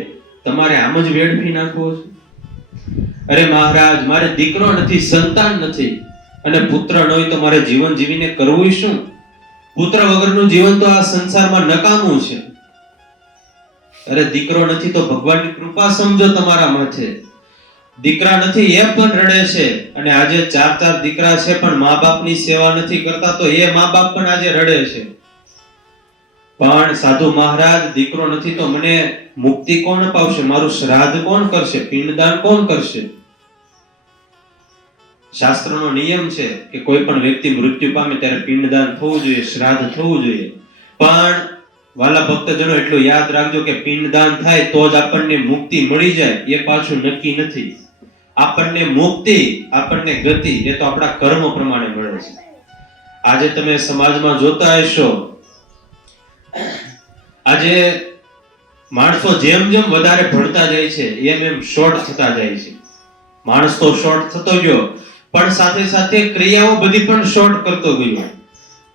તમારે આમ જ વેડફી નાખવો છે? અરે મહારાજ, મારે દીકરો નથી, સંતાન નથી, અને પુત્ર ન હોય તો મારે જીવન જીવીને કરવું શું? પુત્ર વગરનું જીવન તો આ સંસારમાં નકામું છે. અરે દીકરો નથી તો ભગવાનની કૃપા સમજો તમારા માથે. દીકરા નથી એ પણ રડે છે, અને આજે 4 દીકરા છે પણ મા બાપની સેવા નથી કરતા, તો એ મા બાપ પણ આજે રડે છે. પણ સાધુ મહારાજ, દીકરો નથી તો મને મુક્તિ કોણ અપાવશે? મારું શ્રાદ્ધ કોણ કરશે? પિંડદાન કોણ કરશે? શાસ્ત્રનો નિયમ છે કે કોઈ પણ વ્યક્તિ મૃત્યુ પામે ત્યારે પિંડદાન થવું જોઈએ, શ્રાદ્ધ થવું જોઈએ. પણ વાલા ભક્તજનો એટલું યાદ રાખજો કે પિંડદાન થાય તો જ આપણને મુક્તિ મળી જાય એ પાછું નક્કી નથી. આપણને મુક્તિ, આપણને ગતિ એ તો આપણા કર્મ પ્રમાણે મળે છે. આજે તમે સમાજમાં જોતા હશો, આજે માણસો જેમ જેમ વધારે ભણતા જાય છે એમ એમ શોર્ટ થતા જાય છે. માણસ તો શોર્ટ થતો ગયો, પણ સાથે સાથે ક્રિયાઓ બધી પણ શોર્ટ કરતો ગયો.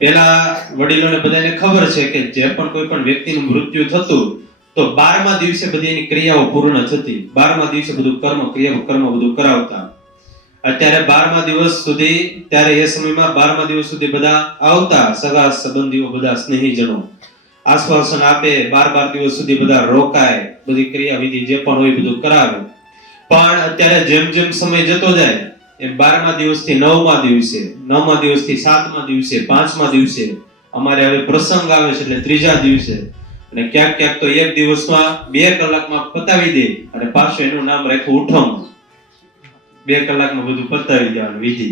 પેલા વડીલોને બધાને ખબર છે કે જે પણ કોઈ પણ વ્યક્તિનું મૃત્યુ થતું તો 12મા દિવસે બધી એની ક્રિયાઓ પૂર્ણ થતી. 12મા દિવસે બધું કર્મ બધું કરાવતા. અત્યારે 12મા દિવસ સુધી, ત્યારે એ સમયમાં 12મા દિવસ સુધી બધા આવતા, સગા સંબંધીઓ, બધા સ્નેહીજનો આશ્વાસન આપે, 12 દિવસ સુધી બધા રોકાય, બધી ક્રિયા વિધિ જે પણ હોય બધું કરાવે. પણ અત્યારે જેમ જેમ સમય જતો જાય એમ 12મા દિવસથી 9મા દિવસે, 9મા દિવસથી 7મા દિવસે, 5મા દિવસે અમારે હવે પ્રસંગ આવે છે એટલે 3જા દિવસે, અને ક્યાંક ક્યાંક તો એક દિવસમાં 2 કલાકમાં પતાવી દે, અને પાછું એનું નામ રાખ્યું ઉઠમ. 2 કલાકમાં બધું પતાવી દેવાનું વિધિ.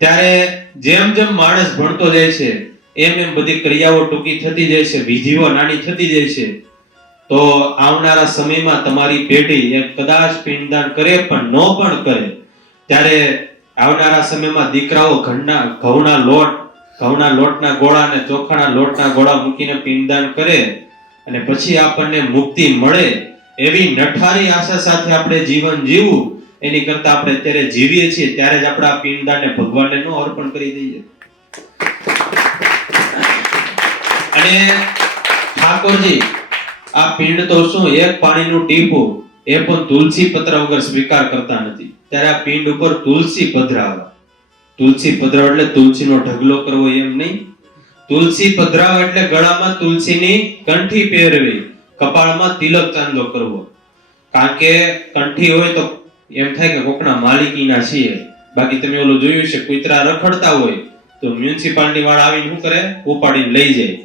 ત્યારે જેમ જેમ માણસ ભણતો જાય છે એમ એમ બધી ક્રિયાઓ ટૂંકી થતી જાય છે, વિધિઓ નાની થતી જાય છે. તો આવનારા સમયમાં તમારી પેઢી એ કદાચ પિંડદાન કરે પણ ન પણ કરે, ત્યારે આવનારા સમયમાં દીકરાઓ ઘઉંના લોટના ગોળા અને ચોખાના લોટના ગોળા મૂકીને પિંડદાન કરે, અને પછી આપણને મુક્તિ મળે એવી નઠારી આશા સાથે આપણે જીવન જીવવું, એની કરતા આપણે અત્યારે જીવીએ છીએ ત્યારે જ આપણે આ પિંડદાનને ભગવાનને ન અર્પણ કરી દઈએ. અને ઠાકોરજી આ પિંડ તો શું, એક પાણીનું ટીપું એ પણ તુલસી પત્ર વગર સ્વીકાર કરતા નથી. ત્યારે આ પિંડ ઉપર તુલસી પધરાવે. તુલસી પધરાવ એટલે તુલસીનો ઢગલો કરવો એમ નહીં. તુલસી પધરાવ એટલે ગળામાં તુલસીની કંઠી પહેરવી, કપાળમાં તિલક ચાંદલો કરવો. કારણ કે કંઠી હોય તો એમ થાય કે કોકના માલિકીના છીએ. બાકી તમે ઓલું જોયું છે, કૂતરા રખડતા હોય તો મ્યુનિસિપાલિટી વાળા આવીને શું કરે? ઉપાડીને લઈ જાય.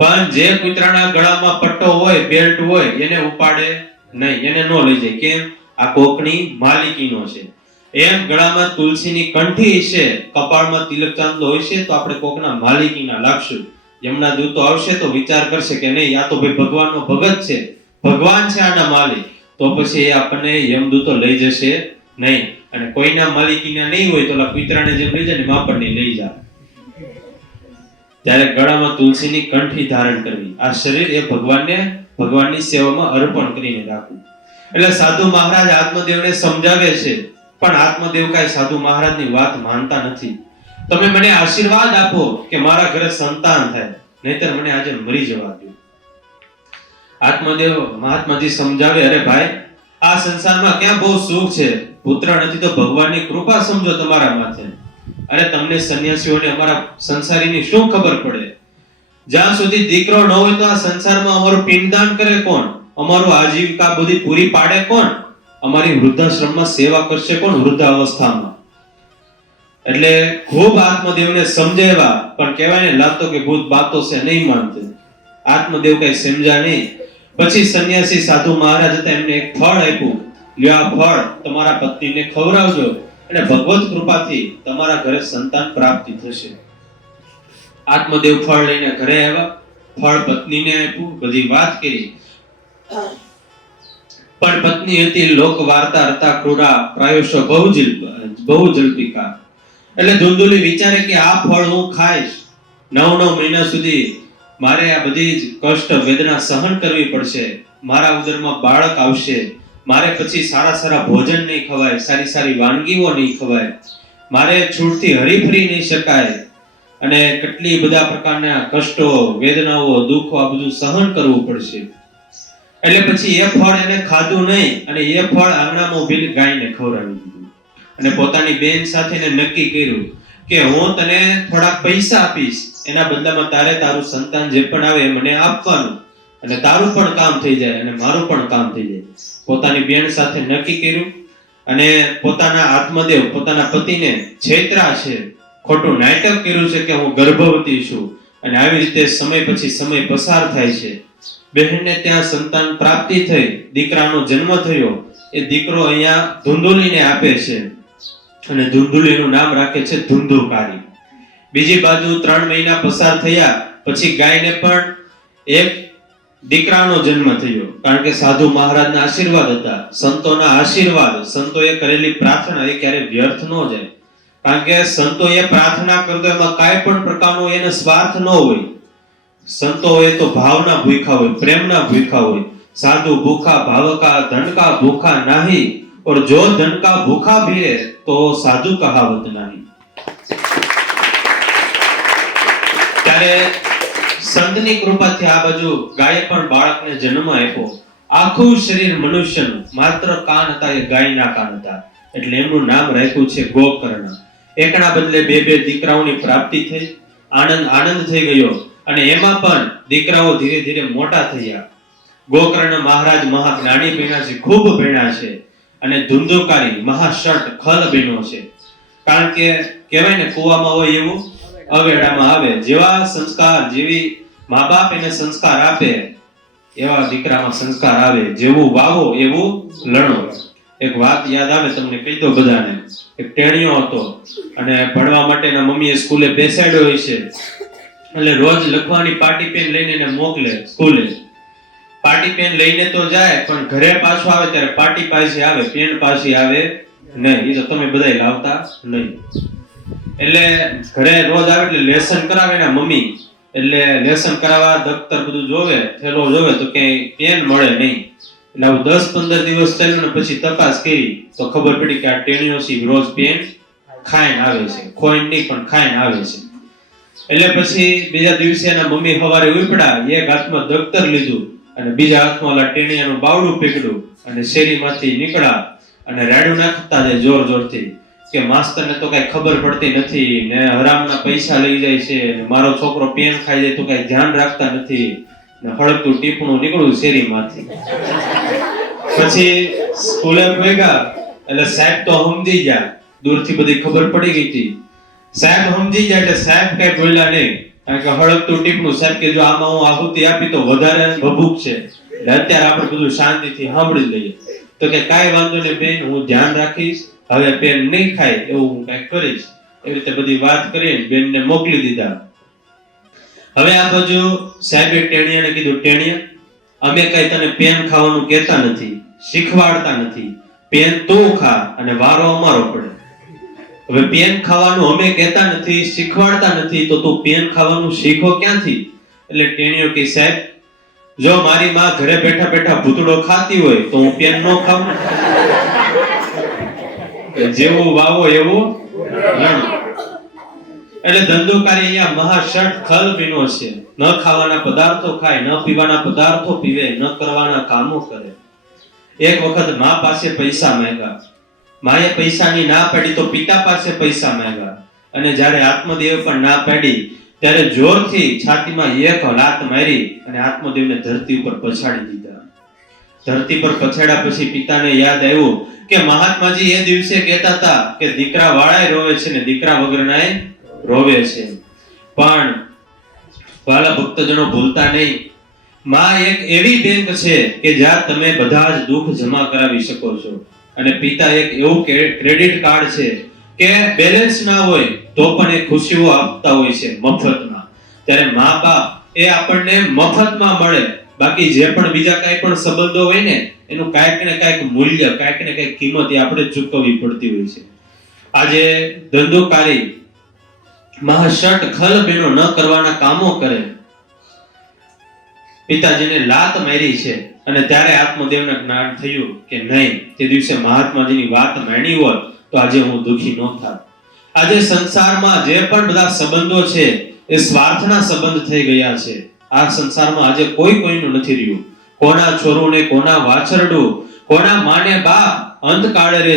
પણ જે કૂતરાના ગળામાં પટ્ટો હોય, બેલ્ટ હોય, એને ઉપાડે નહીં, એને ન લઈ જાય. કેમ? આ કોકની માલિકીનો છે. એમ ગળામાં તુલસીની કંઠી છે, કપાળમાં તિલક ચાંદલો હોય છે, તો આપણે કોકના માલિકીના લાગશું. એમના દૂતો આવશે તો વિચાર કરશે કે નહીં, આ તો ભાઈ ભગવાનનો ભગત છે, ભગવાન છે આના માલિક, તો પછી એ આપણને યમદૂતો લઈ જશે નહીં. અને કોઈના માલિકીના નહીં હોય તો કૂતરાને જેમ લઈ જાય ને આપણને લઈ જાય. ત્યારે ગળામાં તુલસીની કંઠી ધારણ કરવી, આ શરીર એ ભગવાનની સેવામાં અર્પણ કરીને રાખવું. એટલે સાધુ મહારાજ આત્મદેવને સમજાવે છે, પણ આત્મદેવ કાંઈ સાધુ મહારાજની વાત માનતા નથી. તમે મને આશીર્વાદ આપો કે મારા ઘરે સંતાન થાય, નહીતર મને આજે મરી જવા દો. આત્મદેવ મહાત્માજી સમજાવે, અરે ભાઈ, આ સંસારમાં ક્યાં બહુ સુખ છે? પુત્ર નથી તો ભગવાનની કૃપા સમજો તમારા માથે. અરે તમને સંન્યાસીઓને અમારા સંસારીની શું ખબર પડે? જ્યાં સુધી દીકરો ન હોય તો આ સંસારમાં અમારું પિંડદાન કરે કોણ? અમારું આજીવિકા બધી પૂરી પાડે કોણ? અમારી વૃદ્ધાશ્રમમાં સેવા કરશે કોણ વૃદ્ધાવસ્થામાં? એટલે ખૂબ આત્મદેવને સમજાવ્યા, પણ કહેવાય ને, લાગતો કે ભૂત બાતો છે, નહીં માનતે. આત્મદેવ કઈ સમજ્યા નહીં. પછી સંન્યાસી સાધુ મહારાજ હતા, એમને એક ફળ આપ્યું. લ્યો, આ ફળ તમારા પત્નીને ખવડાવજો, અને ભગવત કૃપાથી તમારા ઘરે સંતાન પ્રાપ્તિ થશે. આત્મદેવ ફળ લઈને ઘરે આવ્યા, ફળ પત્નીને આપ્યું, બધી વાત કરી. પણ પત્ની હતી લોક વાર્તા હતા ક્રૂરા, પ્રાયશ બહુ જલ્પિકા. એટલે ધુંધુલી વિચારે કે આ ફળ હું ખાઈશ, 9 મહિના સુધી મારે આ બધી જ કષ્ટ વેદના સહન કરવી પડશે, મારા ઉદરમાં બાળક આવશે, મારે પછી સારા ભોજન નહીં ખવાય, સારી વાનગીઓ નહીં ખવાય, મારે છૂટથી હરીફરી નહીં શકાય, અને કેટલી બધા પ્રકારના કષ્ટો, વેદનાઓ, દુઃખો આ બધું સહન કરવું પડશે. એટલે પછી એ ફળ એને ખાધું નહીં, અને એ ફળ આંગણામાં ઊભેલી ગાયને ખવડાવી દીધું, અને પોતાની બેન સાથે નક્કી કર્યું કે હું તને થોડા પૈસા આપીશ, એના બદલામાં તારે તારું સંતાન જે પણ આવે મને આપવાનું, અને તારું પણ કામ થઈ જાય અને મારું પણ કામ થઈ જાય. પોતાની બેન સાથે નક્કી કર્યું, અને પોતાના આત્મદેવ પોતાના પતિને છેતરા છે, ખોટું નાટક કર્યું છે કે હું ગર્ભવતી છું, અને આવી રીતે સમય પછી સમય પસાર થાય છે. બહેનને ત્યાં સંતાન પ્રાપ્તિ થઈ, દીકરાનો જન્મ થયો. એ દીકરો અહીંયા ધુંધુલીને આપે છે, અને ધુંધુલીનું નામ રાખે છે ધુંધુકારી. બીજી બાજુ 3 મહિના પસાર થયા પછી ગાયને પણ એક દીકરાનો જન્મ થયો, કારણ કે સાધુ મહારાજના આશીર્વાદ હતા, સંતોના આશીર્વાદ, સંતોએ કરેલી પ્રાર્થના એ ક્યારે વ્યર્થ ન જાય, કારણ કે સંતોએ પ્રાર્થના કરતો એમાં કાંઈ પણ પ્રકારનો એને સ્વાર્થ ન હોય. સંતો હોય તો ભાવના ભૂખા હોય, પ્રેમના ભૂખા હોય. સાધુ ભૂખા ભાવકા ધનકા ભૂખા નહીં, और जो धन का भूखा भी है तो साधु कहावत नहीं. ત્યારે સંતની કૃપાથી આ બાજુ ગાયે પણ બાળકને જન્મ આપ્યો. આખું શરીર મનુષ્યનું, માત્ર કાન હતા એ ગાયના કાન હતા, એટલે એમનું નામ રાખ્યું છે ગોકર્ણ. એકના બદલે 2 દીકરાઓની પ્રાપ્તિ થઈ, આનંદ થઈ ગયો, અને એમાં પણ દીકરાઓ ધીરે ધીરે મોટા થયા. ગોકર્ણ મહારાજ મહાજ્ઞાની બન્યા છે, ખૂબ ભણ્યા છે, અને ધુંધુકારી મહાશટ ખલ બન્યો છે. કારણ કે કહેવાય ને કુવામાં હોય એવું અવેડામાં આવે. જેવા સંસ્કાર, જેવી મા બાપ એને સંસ્કાર આપે એવા દીકરામાં સંસ્કાર આવે. જેવું વાવો એવું લણો. એક વાત યાદ આવે તમને, કહી દો બધાને. એક ટેણીયો હતો, અને ભણવા માટે એના મમ્મીએ સ્કૂલે બેસાડ્યો હોય છે, એટલે રોજ લખવાની પાટી પેન લઈને એને મોકલે સ્કૂલે. પાટી પેન લઈને તો જાય, પણ ઘરે પાછો આવે ત્યારે પાટી પાછી આવે, પેન પાછી આવે નહીં. એ તો તમે બધાય લાવતા નહીં. એટલે ઘરે રોજ આવે એટલે લેસન કરાવે એના મમ્મી. એટલે લેસન કરાવવા દફતર બધું જોવે, થેલો જોવે, તો ક્યાંય પેન મળે નહીં. એટલે આવું 10-15 દિવસ ચાલ્યું, ને પછી તપાસ કરી તો ખબર પડી કે આ ટેણીઓ સી રોજ પેન ખાઈને આવે છે, ખોઈને નહીં પણ ખાઈને આવે છે. એટલે પછી બીજા દિવસે એના મમ્મી સવારે ઉપડ્યા, એક હાથમાં દફતર લીધું અને બીજા હાથમાં ઓલા ટેણીયાનું બાવડું પકડ્યું, અને શેરીમાંથી નીકળ્યા, અને રાડું નાખતા જાય જોર જોરથી કે માસ્તરને તો કઈ ખબર પડતી નથી, ને હરામના પૈસા લઈ જાય છે, ને મારો છોકરો પેન ખાઈ જાય તો કઈ ધ્યાન રાખતા નથી, ને હળગતું ટીપણું નીકળ્યું શેરીમાંથી. પછી સ્કૂલે ભેગા એટલે સાહેબ તો સમજી ગયા, દૂરથી બધી ખબર પડી ગઈ હતી. સાહેબ સમજી જાય એટલે સાહેબ કઈ બોલ્યા નહીં, કારણ કે હળગતું ટીપણું. સાહેબ કે જો આમાં હું આહુતિ આપી તો વધારે ભભૂક છે, એટલે અત્યારે આપણે બધું શાંતિથી સાંભળી લઈએ. તો કે કાંઈ વાંધો નહીં બેન, હું ધ્યાન રાખીશ, હવે પેન નહીં ખાય એવું હું કઈ કરીશ. એવી રીતે બધી વાત કરીને બેનને મોકલી દીધા. હવે આ બાજુ સાહેબે ટેણીયાને કીધું, ટેણીયા, અમે કઈ તને પેન ખાવાનું કહેતા નથી, શીખવાડતા નથી, પેન તું ખા અને વારો અમારો પડે. હવે પેન ખાવાનું અમે કહેતા નથી, શીખવાડતા નથી, તો તું પેન ખાવાનું શીખો ક્યાંથી? એટલે ટેણીઓ કે સાહેબ, જો મારી માં ઘરે બેઠા બેઠા ભૂતડો ખાતી હોય તો હું પેન ન ખાઉં. જેવું વાવો એવું લણો. એટલે ધંધુકારી અહીંયા મહાશટ ખલ બન્યો છે. ન ખાવાના પદાર્થો ખાય, ન પીવાના પદાર્થો પીવે, ન કરવાના કામો કરે. એક વખત મા પાસે પૈસા માંગ્યા, માએ પૈસાની ના પાડી તો પિતા પાસે પૈસા માંગ્યા, અને જ્યારે આત્મદેવ પણ ના પાડી ત્યારે જોરથી છાતીમાં એક લાત મારી અને આત્મદેવને ધરતી ઉપર પછાડી દીધા. ધરતી પર પછાડ્યા પછી પિતાને યાદ આવ્યું કે મહાત્માજી એ દિવસે કહેતા હતા કે દીકરા વાળાય રોવે છે ને દીકરા વગરનાય રોવે છે. પણ વાલા ભક્તજનો ભૂલતા નહીં, માં એક એવી બેંક છે કે જ્યાં તમે બધા જ દુઃખ જમા કરાવી શકો છો, અને પિતા એક એવું ક્રેડિટ કાર્ડ છે કે બેલેન્સ ના હોય તો પણ એ ખુશીઓ આપતા હોય છે મફતમાં. ત્યારે મા બાપ એ આપણને મફતમાં મળે, બાકી જે પણ બીજા કાંઈ પણ સંબંધો હોય ને એનું કાંઈક ને કાંઈક મૂલ્ય, કાંઈક ને કાંઈક કિંમત એ આપણે ચૂકવવી પડતી હોય છે. આજે ધંધોકારી મહાશટ ખલ બેનો ન કરવાના કામો કરે, પિતાજીને લાત મારી છે અને ત્યારે આત્મદેવને જ્ઞાન થયું કે નહીં, તે દિવસે મહાત્માજીની વાત માણી હોત તો આજે હું દુખી ન થાત. આજે સંસારમાં જે પણ બધા સંબંધો છે એ સ્વાર્થના સંબંધ થઈ ગયા છે. આ સંસારમાં આજે કોઈ કોઈનું નથી રહ્યું. કોના છોરું ને કોના વાછરડું, કોના માને બાપ, અંતકાળે રે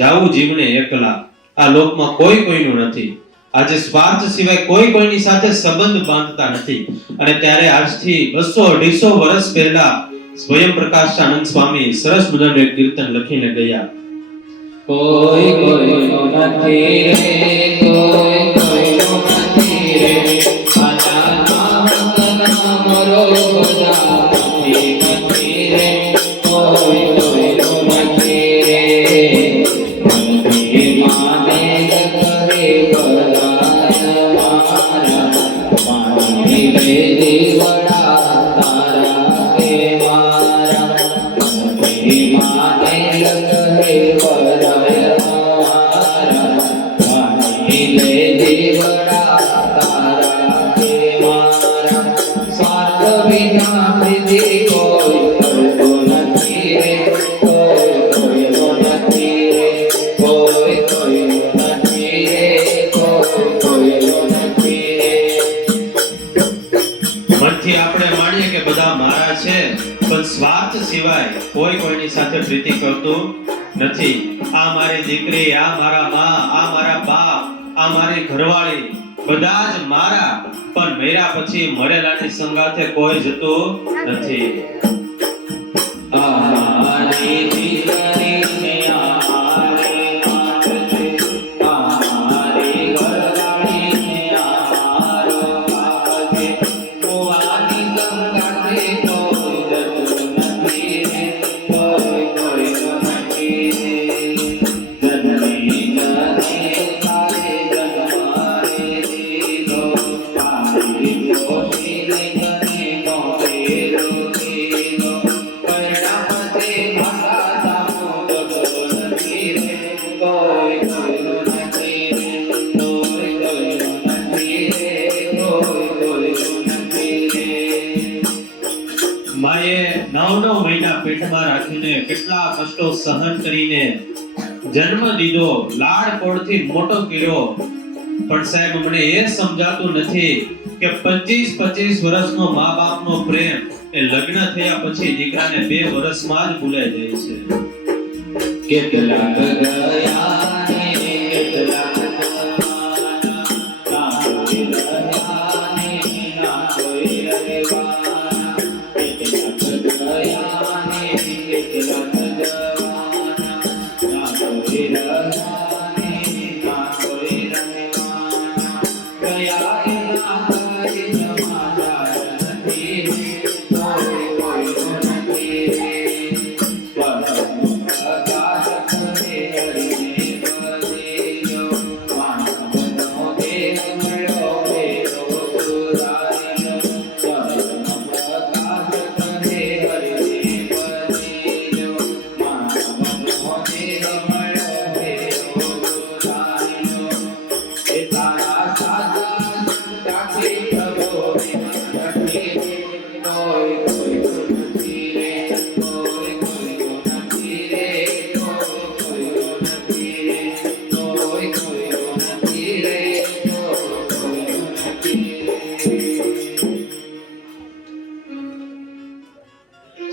જાવું જીવને એકલા. આ લોકમાં કોઈ કોઈનું નથી. આજે સ્વાર્થ સિવાય કોઈ કોઈની સાથે સંબંધ બાંધતા નથી. અને ત્યારે આજથી 200-250 વર્ષ પહેલા સ્વયં પ્રકાશાનંદ સ્વામી સરસ મજાનું એક કીર્તન લખીને ગયા. કોઈ કોઈનું નથી રે, કોઈ કોઈનું નથી રે, આના નામ રો બધા નથી રે, કોઈ કોઈનું નથી રે, મનથી માને કરે બધા મારા, માની લે દીવડા તારા કે મારા, મનથી માને કરે મનથી આપણે માનીએ કે બધા મારા છે, પણ સ્વાર્થ સિવાય કોઈ કોઈની સાથે પ્રીતિ કરતું નથી. આ મારી દીકરી, આ મારા માં, આ મારા બાપ, આ મારી ઘરવાળી, બધા જ મારા, પણ મેરા પછી મળેલાની સંગાથે કોઈ જતું નથી. આરી દીકરી ને આરી માત છે, આરી ઘરવાળી ને આરો બાપ છે, કોવાની સંગાથે કોઈ જતું નથી રે, કોઈ કોઈનું નથી રે, જન્મી જને તારે જન્મારે દીધો, આરી પોષીને તને મોટેરો કીધો, પરિણામથી મારા સામો જતો નથી રે, કોઈ કોઈનું નથી રે, કોઈ કોઈનું નથી રે, કોઈ કોઈનું નથી રે. માએ 9 મહિના પેટમાં રાખીને કેટલા કષ્ટો સહન કરીને જન્મ દીધો, લાડકોડથી મોટો કર્યો, પણ સાહેબ મને એ સમજાતું નથી કે 25-25 વર્ષનો મા બાપનો પ્રેમ એ લગ્ન થયા પછી દીકરાને 2 વર્ષમાં જ ભૂલાઈ જાય છે. કેટલાક ગયા ને કેટલાક જવાના, ના કોઈ રહ્યા ને ના કોઈ રહેવાના, કેટલાક ગયા ને કેટલાક જવાના, ના કોઈ રહ્યા ને ના કોઈ રહેવાના, ગયા એના કોઈ સમાચાર નથી રે, કોઈ કોઈનું નથી રે, પરમ પ્રકાશ કરે હરિને બદલ્યો, માનવનો દેહ મળ્યો ભેરો સુરાર્યો, પરમ પ્રકાશ કરે હરિને બદલ્યો, માનવનો દેહ મળ્યો ભેરો સુરાર્યો, એ તારા સાજા સંતાથી પ્રભો નથી રે, કોઈ કોઈનું નથી રે, કોઈ કોઈનું નથી રે, કોઈ કોઈનું નથી રે, કોઈ કોઈનું નથી રે, કોઈ કોઈનું નથી રે.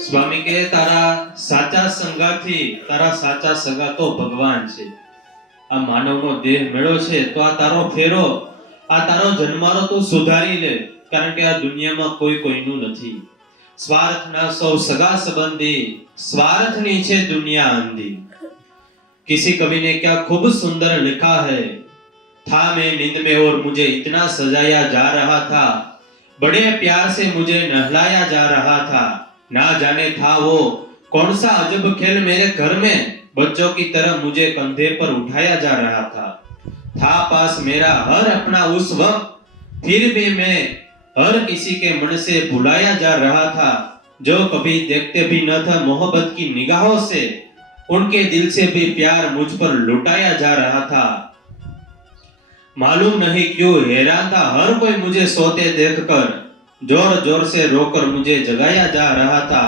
સ્વામી કહે તારા સાચા સંગાથી, તારા સાચા સગા તો ભગવાન છે. આ માનવનો દેહ મળ્યો છે તો આ તારો ફેરો, આ તારો જન્મારો તું સુધારી લે, કારણ કે આ દુનિયામાં કોઈ કોઈનું નથી. स्वार्थना सौ सगा संबंधी, स्वार्थनी छे दुनिया अंधी। किसी कवि ने क्या खूब सुंदर लिखा है, था मैं नींद में और मुझे इतना सजाया जा रहा था, बड़े प्यार से मुझे नहलाया जा रहा था, ना जाने था वो कौन सा अजब खेल मेरे घर में बच्चों की तरह मुझे कंधे पर उठाया जा रहा था पास मेरा हर अपना उस वक्त, फिर भी मैं हर किसी के मन से भुलाया जा रहा था। जो कभी देखते भी न था मोहब्बत की निगाहों से, उनके दिल से भी प्यार मुझ पर लुटाया जा रहा था। मालूम नहीं क्यों हैरान था हर कोई मुझे सोते देखकर, जोर जोर से रोकर मुझे जगाया जा रहा था।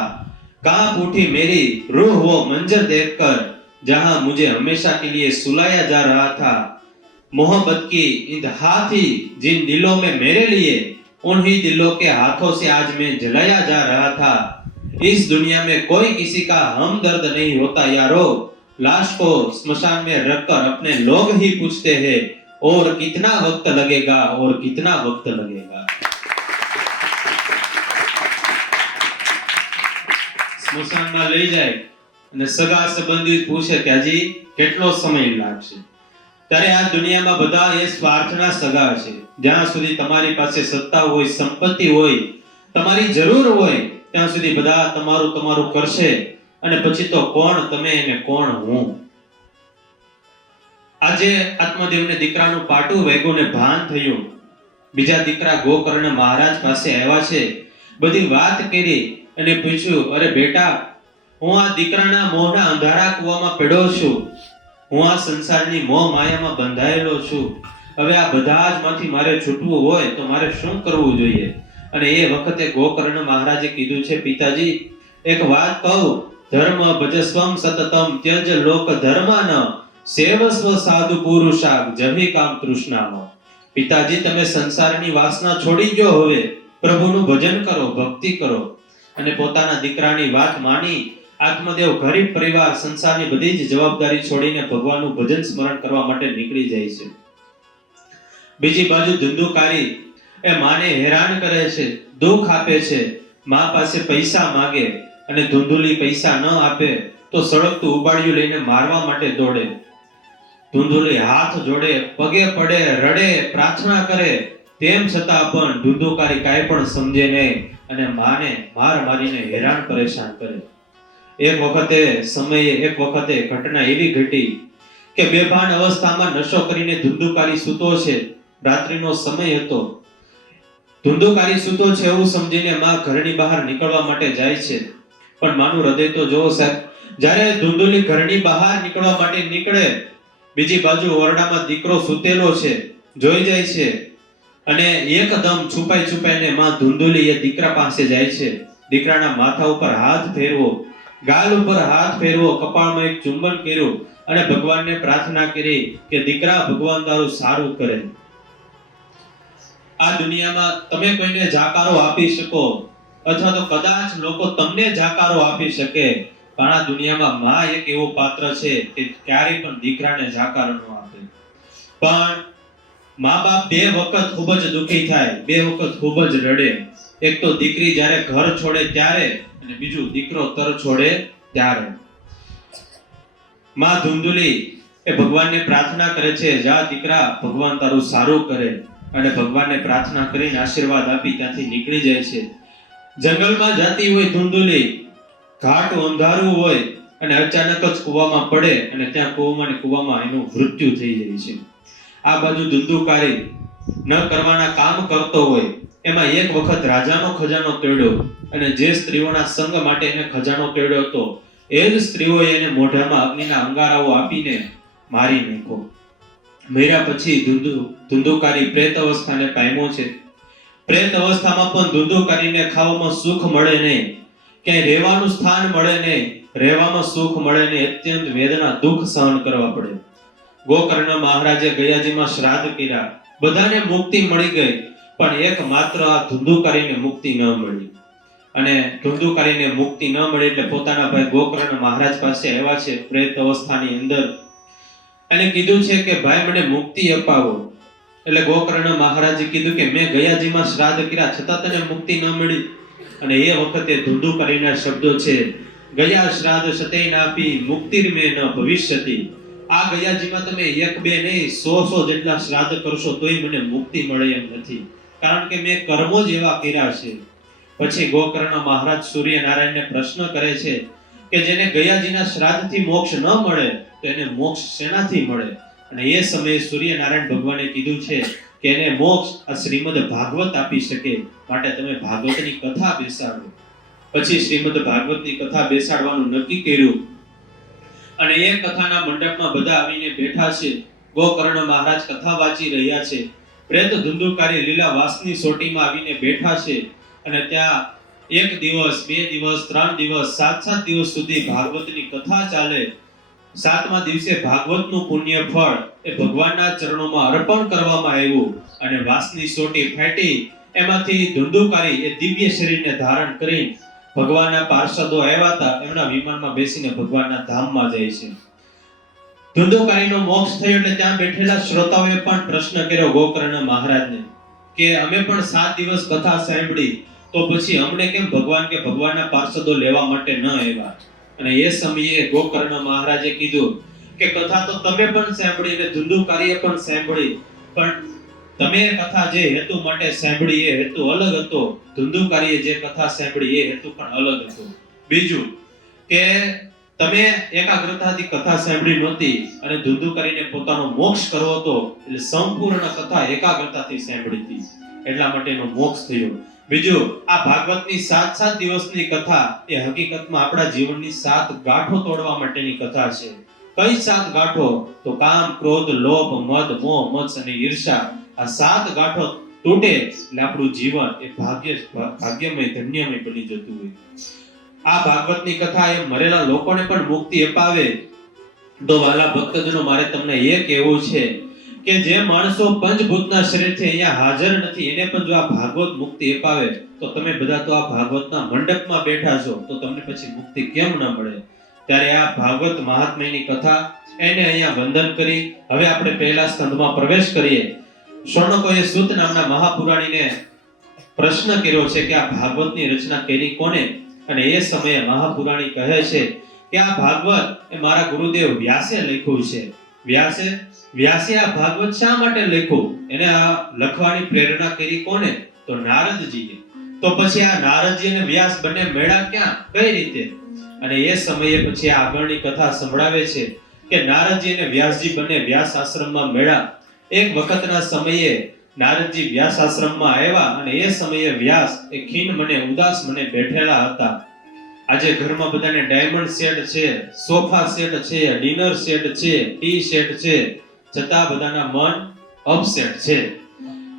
कांप उठी मेरी रूह वो मंजर देखकर, जहां मुझे हमेशा के लिए सुलाया जा रहा था। मोहब्बत की इंतहा थी जिन दिलों में मेरे लिए, उन्हीं दिलों के हाथों से आज मैं जलाया जा रहा था। इस दुनिया में कोई किसी का हमदर्द नहीं होता यारो, लाश को स्मशान में रखकर अपने लोग ही पूछते हैं और कितना वक्त लगेगा, और कितना वक्त लगेगा। સ્મશાનમાં લઈ જાય અને સગા સંબંધી પૂછે કે હજી કેટલો સમય લાગશે, ત્યારે આ દુનિયામાં બધા એ સ્વાર્થના સગા છે। જ્યાં સુધી તમારી પાસે સત્તા હોય, સંપત્તિ હોય, તમારી જરૂર હોય, ત્યાં સુધી બધા તમારું તમારું કરશે, અને પછી તો કોણ તમે અને કોણ હું। આજે આત્મદેવને દીકરાનું પાટું વાગ્યું ને ભાન થયું। બીજા દીકરા ગોકર્ણ મહારાજ પાસે આવ્યા છે, બધી વાત કરી અને પૂછ્યું, અરે બેટા, હું આ દીકરાના મોહના અંધારા કૂવામાં પડ્યો છું, હું આ સંસારની મોહ માયામાં બંધાયેલો છું। હવે આ બધા જ માંથી મારે છૂટવું હોય તો મારે શું કરવું જોઈએ? અને એ વખતે ગોકર્ણ મહારાજે કીધું છે, પિતાજી એક વાત કહું, ધર્મ ભજસ્વમ સતતમ ત્યજ લોક ધર્મન સેવસ્વ સાધુ પુરુષા જભી કામ તૃષ્ણામ। પિતાજી તમે સંસારની વાસના છોડી દો, હવે પ્રભુનું ભજન કરો, ભક્તિ કરો। અને પોતાના દીકરાની વાત માની આત્મદેવ ગરીબ પરિવાર સંસારની બધી જ જવાબદારી છોડીને ભગવાનનું ભજન સ્મરણ કરવા માટે નીકળી જાય છે। બીજી બાજુ ધુંધુકારી એ માને હેરાન કરે છે, દુઃખ આપે છે, માં પાસે પૈસા માંગે અને ધુંધુલી પૈસા ન આપે તો સળગતું ઉબાડિયું લઈને મારવા માટે દોડે। ધુંધુલી હાથ જોડે, પગે પડે, રડે, પ્રાર્થના કરે, તેમ છતાં પણ ધુંધુકારી કાંઈ પણ સમજે નહીં અને માને માર મારીને હેરાન પરેશાન કરે। એક વખતે ઘટના એવી ઘટી કે બેભાન અવસ્થામાં નશો કરીને ધુંધુકારી સૂતો છે। રાત્રિનો સમય હતો, ધુંધુકારી સૂતો છે એવું સમજીને માં ઘરની બહાર નીકળવા માટે જાય છે, પણ માનું હૃદય તો જોવો સાહેબ, જ્યારે ધુંધુલી ઘરની બહાર નીકળવા માટે નીકળે, બીજી બાજુ ઓરડામાં દીકરો સૂતેલો છે, જોઈ જાય છે અને એકદમ છુપાઈને માં ધુંધુલી એ દીકરા પાસે જાય છે। દીકરાના માથા ઉપર હાથ ફેરવો, ગાલ ઉપર હાથ ફેરવો, કપાળમાં એક ચુંબન કર્યું અને ભગવાનને પ્રાર્થના કરી કે દીકરા ભગવાન તારું સારું કરે। આ દુનિયામાં તમે કોઈને જાકારો આપી શકો અથવા તો કદાચ લોકો તમને જાકારો આપી શકે, પણ આ દુનિયામાં માં એક એવો પાત્ર છે કે ક્યારેય પણ દીકરાને જાકારો ન આપે। પણ મા બાપ બે વખત ખૂબ જ દુખી થાય, બે વખત ખૂબ જ રડે। એક તો દીકરી જ્યારે ઘર છોડે ત્યારે અને બીજું દીકરો તર છોડે ત્યારે। માં ધુંધુલી એ ભગવાનને પ્રાર્થના કરે છે, જા દીકરા ભગવાન તારું સારું કરે, અને ભગવાનને પ્રાર્થના કરીને આશીર્વાદ આપી ત્યાંથી નીકળી જાય છે। જંગલમાં જતી હોય ધુંધુલી, ઘાટ અંધારું હોય અને અચાનક જ કૂવામાં પડે અને ત્યાં કૂવામાં એનું મૃત્યુ થઈ જાય છે। આ બાજુ ધુંધુકારી ન કરવાના કામ કરતો હોય, એમાં એક વખત રાજાનો ખજાનો તોડ્યો અને જે સ્ત્રીઓના સંગ માટે એને ખજાનો તોડ્યો હતો એ જ સ્ત્રીઓએ એને મોઢામાં અગ્નિના અંગારાઓ આપીને મારી નાખ્યો। મર્યા પછી ધુંધુકારી પ્રેત અવસ્થાને પામ્યો છે। પ્રેત અવસ્થામાં પણ ધુંધુકારીને ખાવામાં સુખ મળે નહીં, ક્યાંય રહેવાનું સ્થાન મળે નહીં, રહેવામાં સુખ મળે નહીં, અત્યંત વેદના દુઃખ સહન કરવા પડે। ગોકર્ણ મહારાજે ગયાજીમાં શ્રાદ્ધ કર્યા, બધાને મુક્તિ મળી ગઈ, પણ એક માત્ર આ ધુંધુકારીને મુક્તિ ન મળી। અને ધુંધુકારીને મુક્તિ ન મળી એટલે પોતાના ભાઈ ગોકર્ણ મહારાજ પાસે આવ્યા છે પ્રેત અવસ્થાની અંદર અને કીધું છે કે ભાઈ મને મુક્તિ અપાવો। એટલે ગોકર્ણ મહારાજે કીધું કે મેં ગયાજીમાં શ્રાદ્ધ કર્યા છતાં તને મુક્તિ ન મળી। અને એ વખતે ધુંધુકારીના શબ્દો છે, ગયા શ્રાદ્ધ સતેય નાપી મુક્તિર્મે ન ભવિષ્યતિ। આ ગયાજીમાં તમે એક બે નહીં 100 જેટલા શ્રાદ્ધ કરશો તોય મને મુક્તિ મળે એમ નથી, કારણ કે મેં કર્મો જ એવા કર્યા છે। પછી ગોકર્ણ મહારાજ સૂર્યનારાયણને પ્રશ્ન કરે છે કે જેને ગયાજીના શ્રાદ્ધથી મોક્ષ ન મળે તો એને મોક્ષ શેનાથી મળે? અને એ સમયે સૂર્યનારાયણ ભગવાને કીધું છે કે એને મોક્ષ આ શ્રીમદ ભાગવત આપી શકે, માટે તમે ભાગવતની કથા બેસાડો। પછી શ્રીમદ ભાગવતની કથા બેસાડવાનું નક્કી કર્યું અને એ કથાના મંડપમાં બધા આવીને બેઠા છે. ગોકર્ણ મહારાજ કથા વાંચી રહ્યા છે. પ્રેત ધુંધુકારી લીલા વાસની સોટીમાં આવીને બેઠા છે અને ત્યાં 1 દિવસ 2 દિવસ 3 દિવસ 7 દિવસ સુધી ભાગવતની કથા ચાલે. 7મા દિવસે ભાગવતનું પુણ્ય ફળ એ ભગવાનના ચરણોમાં અર્પણ કરવામાં આવ્યું અને વાસની સોટી ફાટી એમાંથી ધુંધુકારી એ દિવ્ય શરીરને ધારણ કરી ભગવાનના પાર્ષદો આવ્યા હતા, એમના વિમાનમાં બેસીને ભગવાનના ધામમાં જાય છે. ધુંધુકારીનો મોક્ષ થયો એટલે ત્યાં બેઠેલા શ્રોતાઓએ પણ પ્રશ્ન કર્યો ગોકર્ણ મહારાજને કે અમે પણ 7 દિવસ કથા સાંભળી તો પછી અમને કેમ ભગવાન કે ભગવાનના પાર્ષદો લેવા માટે ન આવ્યા? અને એ સમયે ગોકર્ણ મહારાજે કીધું કે કથા તો તમે પણ સાંભળી અને ધુંધુકારીએ પણ સાંભળી, પણ તમે કથા જે હેતુ માટે સાંભળી એ હેતુ અલગ હતો, ધુંધુકારીએ જે કથા સાંભળી એ હેતુ પણ અલગ હતો. બીજું કે તમે એકાગ્રતાથી કથા સાંભળી નહોતી અને ધુંધુકારીને પોતાનો મોક્ષ કરવો હતો એટલે સંપૂર્ણ કથા એકાગ્રતાથી સાંભળી હતી, એટલા માટે એનો મોક્ષ થયો. બીજું, આ ભાગવતની 7 દિવસની કથા એ હકીકતમાં આપણા જીવનની 7 ગાંઠો તોડવા માટેની કથા છે. કઈ 7 ગાંઠો? તો કામ, ક્રોધ, લોભ, મદ, મોહ, મત્સ અને ઈર્ષા. આ 7 ગાંઠો તૂટે એટલે આપણું જીવન એ ભાગ્યમય ધન્યમય બની જતું હોય. આ ભાગવતની કથા એ મરેલા લોકોને પણ મુક્તિ અપાવે. તો વાલા ભક્તજનો, મારે તમને એ કહેવું છે કે જે માણસો પંચભૂતના શરીરથી અહીંયા હાજર નથી એને પણ જો આ ભાગવત મુક્તિ અપાવે તો તમે બધા તો આ ભાગવતના મંડપમાં બેઠા છો તો તમને પછી મુક્તિ કેમ ન મળે? ત્યારે આ ભાગવત મહાત્મ્યની કથા એને અહીંયા વંદન કરી હવે આપણે પહેલા સ્કંદમાં પ્રવેશ કરીએ. શૌનકોએ સૂત નામના મહાપુરાણીને પ્રશ્ન કર્યો છે કે આ ભાગવતની રચના કરી કોને? અને એ સમયે મહાપુરાણી કહે છે કે આ ભાગવત એ મારા ગુરુદેવ વ્યાસે લખ્યું છે. વ્યાસે આ ભાગવત શા માટે લખ્યું? એને આ લખવાની પ્રેરણા કરી કોને? તો નારદજીએ. તો પછી આ નારદજી અને વ્યાસ બંને મેળા ક્યાં? કઈ રીતે? અને એ સમયે પછી આગળની કથા સંભળાવે છે કે નારદજી અને વ્યાસજી બંને વ્યાસ આશ્રમમાં મેળા. એક વખતના સમયે નારદજી વ્યાસ આશ્રમમાં આવ્યા અને એ સમયે વ્યાસ એ ખીન મને ઉદાસ મને બેઠેલા હતા. આજે ઘરમાં બધાને ડાયમંડ સેટ છે, સોફા સેટ છે, ડિનર સેટ છે, ટી સેટ છે, છતાં બધાના મન અપસેટ છે.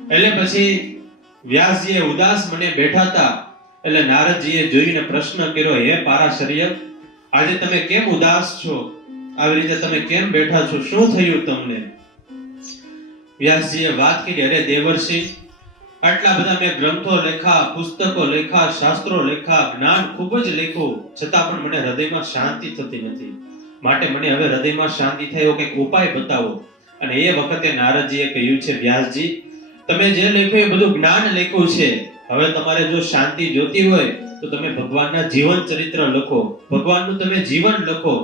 એટલે પછી વ્યાસજીએ ઉદાસ મને બેઠા હતા એટલે નારદજીએ જોઈને પ્રશ્ન કર્યો, હે પારાશર્ય, આજે તમે કેમ ઉદાસ છો? આવી રીતે તમે કેમ બેઠા છો? શું થયું તમને? વ્યાસજીએ વાત કરી, અરે દેવર્ષિ, આટલા બધા મેં ગ્રંથો લખ્યા, પુસ્તકો લખ્યા, શાસ્ત્રો લખ્યા, જ્ઞાન ખૂબ જ લખ્યું, છતાં પણ મને હૃદયમાં શાંતિ થતી નથી. માટે મને હવે હૃદયમાં શાંતિ થાય એવો કંઈક ઉપાય બતાવો. અને એ વખતે નારદજીએ કહ્યું છે, વ્યાસજી, તમે જે લખ્યું એ બધું જ્ઞાન લખ્યું છે. હવે તમારે જો શાંતિ જોતી હોય તો તમે ભગવાનના જીવન ચરિત્ર લખો, ભગવાનનું તમે જીવન લખો.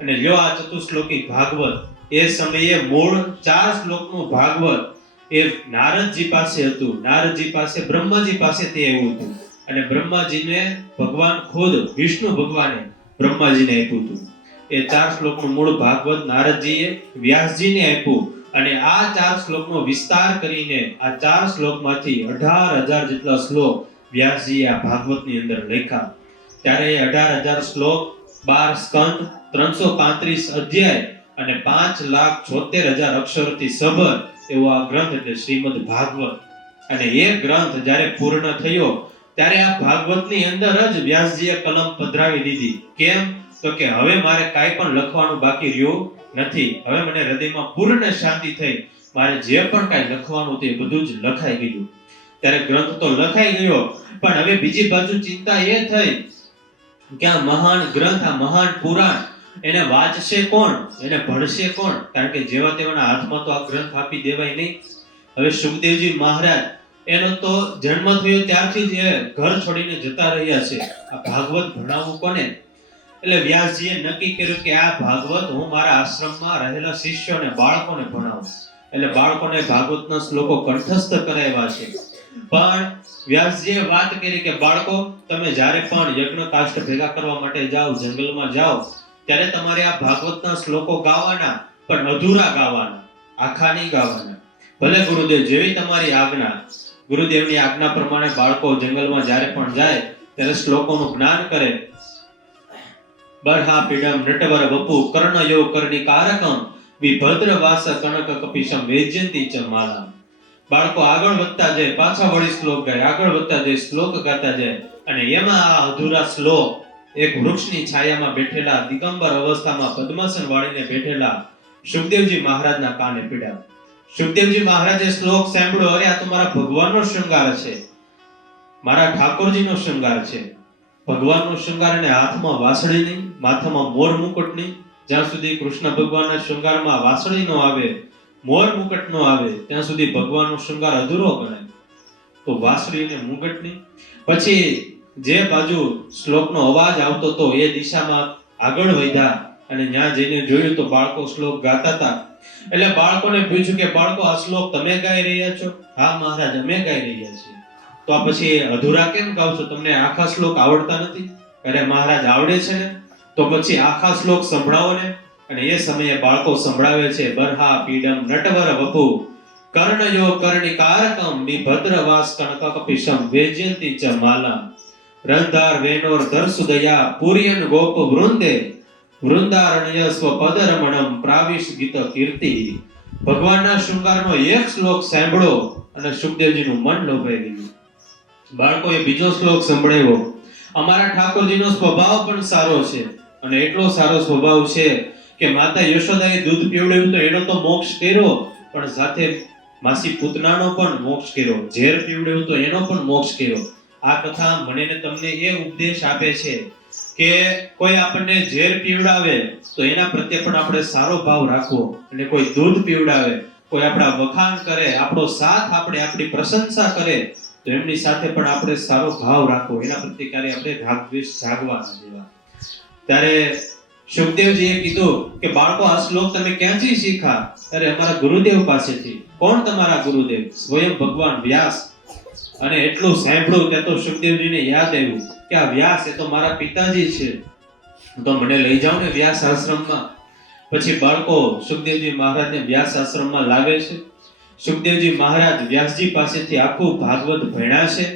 અને લ્યો આ ચતુશ્લોકી ભાગવત. એ સમયે મૂળ 4 શ્લોકનું ભાગવત એ નારદજી પાસે હતું. નારદજી પાસે બ્રહ્માજી પાસેથી આવ્યું હતું અને બ્રહ્માજીને ભગવાન ખુદ વિષ્ણુ ભગવાને બ્રહ્માજીને આપ્યું હતું. એ 4 શ્લોકનું મૂળ ભાગવત નારદજીએ વ્યાસજીને આપ્યું અને આ 4 શ્લોકનો વિસ્તાર કરીને આ 4 શ્લોકમાંથી 18,000 જેટલા શ્લોક વ્યાસજીએ આ ભાગવતની અંદર લખ્યા. ત્યારે 18,000 શ્લોક, 12 સ્કંદ, 335 અધ્યાય અને 5,76,000 અક્ષરોથી સભર એવો આ ગ્રંથ એટલે શ્રીમદ ભાગવત. અને એ ગ્રંથ જ્યારે પૂર્ણ થયો ત્યારે આ ભાગવતની અંદર જ વ્યાસજીએ કલમ પધરાવી દીધી. કેમ? તો કે હવે મારે કાંઈ પણ લખવાનું બાકી રહ્યું નથી. હવે મને હૃદયમાં પૂર્ણ શાંતિ થઈ. મારે જે પણ કાંઈ લખવાનું હતું એ બધું જ લખાઈ ગયું. ત્યારે ગ્રંથ તો લખાઈ ગયો, પણ હવે બીજી બાજુ ચિંતા એ થઈ કે આ મહાન ગ્રંથ, આ મહાન પુરાણ એને વાંચશે કોણ? એને ભણશે કોણ? કારણ કે જેવા તેવાના હાથમાં તો આ ગ્રંથ આપી દેવાય નહીં. હવે સુખદેવજી મહારાજ એનો તો જન્મ થયો ત્યારથી જ એ ઘર છોડીને જતા રહ્યા છે. આ ભાગવત ભણાવવું કોને? એટલે વ્યાસજીએ નક્કી કર્યું કે આ ભાગવત હું મારા આશ્રમમાં રહેલા શિષ્યોને, બાળકોને ભણાવું. એટલે બાળકોને ભાગવતના શ્લોકો કંઠસ્થ કરાવ્યા છે. પણ વ્યાસજીએ વાત કરી કે બાળકો, તમે જ્યારે પણ યજ્ઞ કાષ્ઠ ભેગા કરવા માટે જાઓ, જંગલમાં જાઓ, ત્યારે તમારે આ ભાગવતના શ્લોકો ગાવાના, પણ અધૂરા ગાવાના, આખા નહીં ગાવાના. ભલે ગુરુદેવ જેવી તમારી આજ્ઞા. ગુરુદેવની આજ્ઞા પ્રમાણે બાળકો જંગલમાં જ્યારે પણ જાય ત્યારે શ્લોકોનું જ્ઞાન કરે. બરહા પીડમ નટવર વપુ કર્ણયો કર્ણિકારકમ વિભદ્ર વાસ કનક કપિશમ વેજ્યંતી ચ માલા. બાળકો આગળ વધતા જાય, પાછા વળી શ્લોક ગાય, આગળ વધતા જાય, શ્લોક ગાતા જાય, અને એમાં આ અધૂરા શ્લોક એક વૃક્ષની છાયામાં બેઠેલા દિગંબર અવસ્થામાં પદ્માસન વાળીને બેઠેલા સુખદેવજી મહારાજના કાને પીડ્યા. સુખદેવજી મહારાજે શ્લોક સાંભળ્યો, અરે આ તો મારા ભગવાનનો શૃંગાર છે, મારા ઠાકોરજીનો શૃંગાર છે. ભગવાનનો શૃંગાર, અને હાથમાં વાસળી નહીં, માથામાં મોર મુકુટ નહીં. જ્યાં સુધી કૃષ્ણ ભગવાનના શૃંગારમાં વાસળી નો આવે, મોર મુકટ નો આવે, ત્યાં સુધી ભગવાનનો શૃંગાર અધૂરો ગણાય. તો વાસળી અને મુકટ નહીં. પછી જે બાજુ શ્લોકનો અવાજ આવતો હતો એ દિશામાં આગળ વધ્યા, અને ત્યાં જઈને જોયું તો બાળકો શ્લોક ગાતા હતા. એટલે બાળકોને પૂછ્યું કે બાળકો, આ શ્લોક તમે ગાઈ રહ્યા છો? હા મહારાજ, અમે ગાઈ રહ્યા છીએ. તો આ પછી અધૂરા કેમ ગાવ છો? તમને આખા શ્લોક આવડતા નથી? અરે મહારાજ, આવડે છે ને. તો પછી આખા શ્લોક સંભળાવો ને. અને એ સમયે બાળકો સંભળાવે છે, બરહા પીડમ નટવર વપુ કર્ણયો કર્ણિકારકમ વિભદ્ર વાસ કનક કપિશમ વેજ્યંતી ચ માલા. રંધાર વેનોર દર્સુદયા પુર્યન ગોપ વૃંદે વૃંદારણ્ય સ્વપદરમણમ પ્રાવિશ ગીત કીર્તિ. ભગવાનના શૃંગારનો એક શ્લોક સાંભળો અને સુખદેવજીનું મન લોભાઈ ગયું. બાળકોએ બીજો શ્લોક સંભળાવ્યો. અમારા ઠાકોરજીનો સ્વભાવ પણ સારો છે, અને એટલો સારો સ્વભાવ છે કે માતા યશોદાએ દૂધ પીવડાવ્યું તો એનો તો મોક્ષ કર્યો, પણ સાથે માસી પૂતનાનો પણ મોક્ષ કર્યો, ઝેર પીવડાવ્યું તો એનો પણ મોક્ષ કર્યો. આ કથા મને ને તમને એ ઉપદેશ આપે છે કે કોઈ આપણને ઝેર પીવડાવે તો એના પ્રત્યે પણ આપણે સારો ભાવ રાખવો, અને કોઈ દૂધ પીવડાવે, કોઈ આપણા વખાણ કરે, આપણો સાથ આપણે આપણી પ્રશંસા કરે, તો એમની સાથે પણ આપણે સારો ભાવ રાખવો, એના પ્રત્યે ક્યારે આપણે રાગ દ્વેષ જાગવા ન દેવા. ત્યારે સુખદેવજીએ કીધું કે બાળકો, આ શ્લોક તમે ક્યાંથી શીખા? અરે અમારા ગુરુદેવ પાસેથી. કોણ તમારા ગુરુદેવ? સ્વયં ભગવાન વ્યાસ. અને એટલું સાંભળ્યું ત્યાં તો સુખદેવજીને યાદ આવ્યું કે આ વ્યાસ એ તો મારા પિતાજી છે, તો મને લઈ જાઓ ને વ્યાસ આશ્રમમાં. પછી બાળકો સુખદેવજી મહારાજને વ્યાસ આશ્રમમાં લાવે છે. સુખદેવજી મહારાજ વ્યાસજી પાસેથી આખું ભાગવત ભણ્યા છે,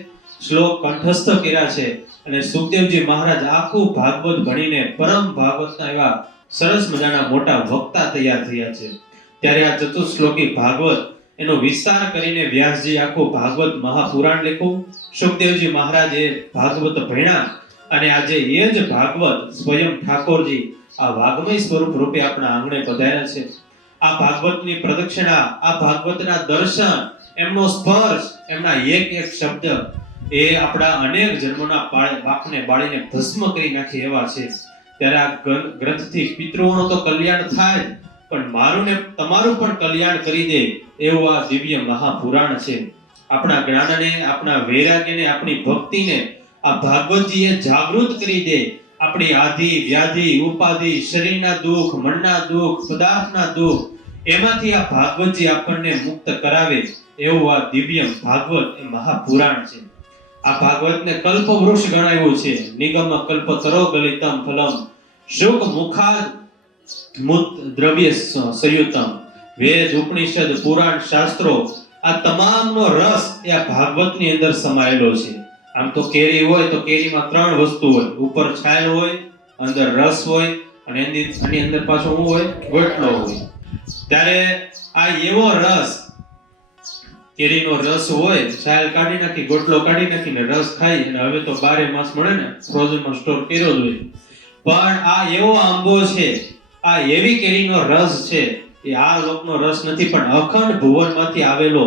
શ્લોક કંઠસ્થ કર્યા છે, અને સુખદેવજી મહારાજ આખું ભાગવત ભણીને પરમ ભાગવતના એવા સરસ મજાના મોટા વક્તા તૈયાર થયા છે. ત્યારે આ ચતુશ્લોકી ભાગવત એનો વિસ્તાર કરીને વ્યાસજી આખું ભાગવત મહાપુરાણ લખ્યું. સુખદેવજી મહારાજે ભાગવત ભણ્યા, અને આજે એ જ ભાગવત સ્વયં ઠાકોરજી આ વાગ્મય સ્વરૂપ રૂપે આપણા આંગણે પધાર્યા છે. આ ભાગવતની પ્રદક્ષિણા, આ ભાગવતના દર્શન, એમનો સ્પર્શ, એમના એક એક શબ્દ એ આપણા અનેક જન્મોના પાપને બાળીને ભસ્મ કરી નાખે એવા છે. ત્યારે આ ગ્રંથથી પિતૃઓનો તો કલ્યાણ થાય, પણ મારું ને તમારું પણ કલ્યાણ કરી દે એવું આ દિવ્ય મહાપુરાણ છે. આપણા જ્ઞાનને, આપણા વૈરાગ્યને, આપણી ભક્તિને આ ભાગવતજીએ જાગૃત કરી દે. આપણી આધિ વ્યાધિ ઉપાધિ, શરીરના દુઃખ, મનના દુઃખ, પદાર્થના દુઃખ, એમાંથી આ ભાગવતજી આપણને મુક્ત કરાવે એવું આ દિવ્ય ભાગવત એ મહાપુરાણ છે. આ ભાગવતને કલ્પવૃક્ષ ગણાવ્યું છે. નિગમ કલ્પતરો ગલિતમ ફલમ શુક મુખાદ મુત દ્રવ્ય સંયુતમ. વેદ, ઉપનિષદ, પુરાણ, શાસ્ત્રો, આ તમામનો રસ એ આ ભાગવતની અંદર સમાયેલો છે. આમ તો કેરી હોય તો કેરીમાં ત્રણ વસ્તુ હોય, ઉપર છાલ હોય, અંદર રસ હોય, અને એની અંદર પાછો શું હોય? ગોટલો હોય. ત્યારે આ એવો રસ, કેરીનો રસ હોય, છાલ કાઢી નાખી, ગોટલો કાઢી નાખીને રસ ખાઈ, અને હવે તો 12 માસ મળે ને, ફ્રોઝનમાં સ્ટોર કર્યો જ હોય. પણ આ એવો આંબો છે, આ એવી કેરીનો રસ છે, એ આ લોકનો રસ નથી, પણ અખંડ ભુવનમાંથી આવેલો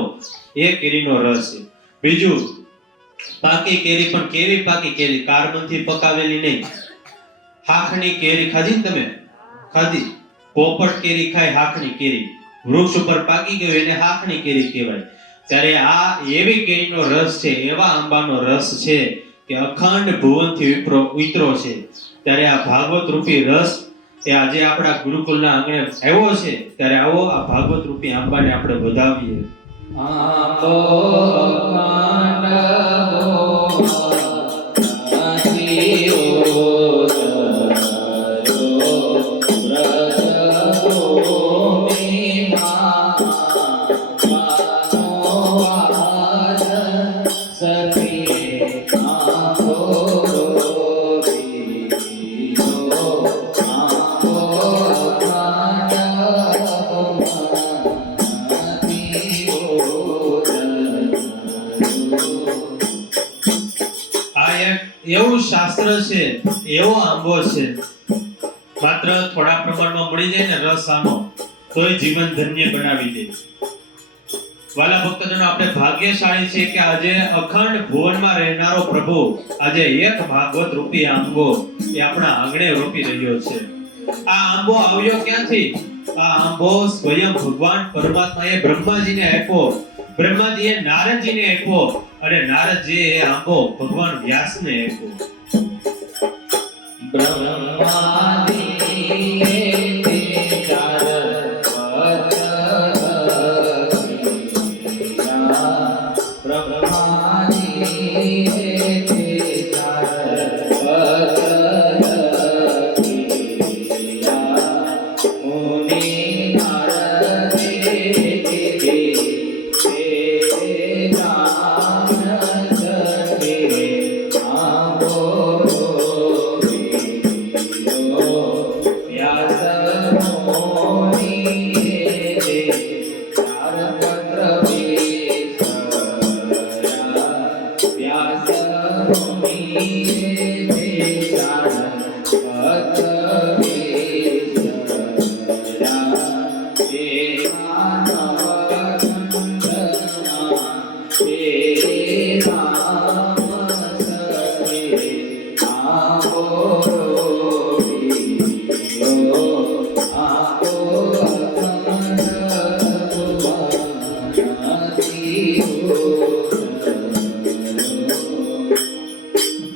એ કેરીનો રસ છે. બીજું, પાકી કેરી, પણ કેવી પાકી કેરી? કાર્બનથી પકાવેલી નહીં. હાખની કેરી ખાધી ને તમે? ખાધી. પોપટ કેરી ખાય, હાખની કેરી વૃક્ષ ઉપર પાકી ગયો એને હાખની કેરી કહેવાય. ત્યારે આ એવી કેરીનો રસ છે, એવા આંબાનો રસ છે કે અખંડ ભુવનથી ઉતરો છે. ત્યારે આ ભાગવત રૂપી રસ એ આજે આપણા ગુરુકુલના આંગણે આવ્યો છે. ત્યારે આવો આ ભાગવત રૂપી આંબાને આપણે વધાવીએ. આંબો Oh પવિત્ર છે એવો આંબો છે. માત્ર થોડા પ્રમાણમાં મળી જાય ને રસ આનો તોય જીવન ધન્ય બનાવી દે. વાલા ભક્તજનો, આપણે ભાગ્યશાળી છે કે આજે અખંડ ભુવનમાં રહેનારો પ્રભુ આજે એક ભાગવત રૂપી આંબો એ આપણા આંગણે રોપી રહ્યો છે. આ આંબો આવ્યો ક્યાંથી? આ આંબો સ્વયં ભગવાન પરમાત્માએ બ્રહ્માજીને આપ્યો. બ્રહ્માજીએ નારદજીને આપ્યો અને નારદજીએ એ આંબો ભગવાન વ્યાસને આપ્યો.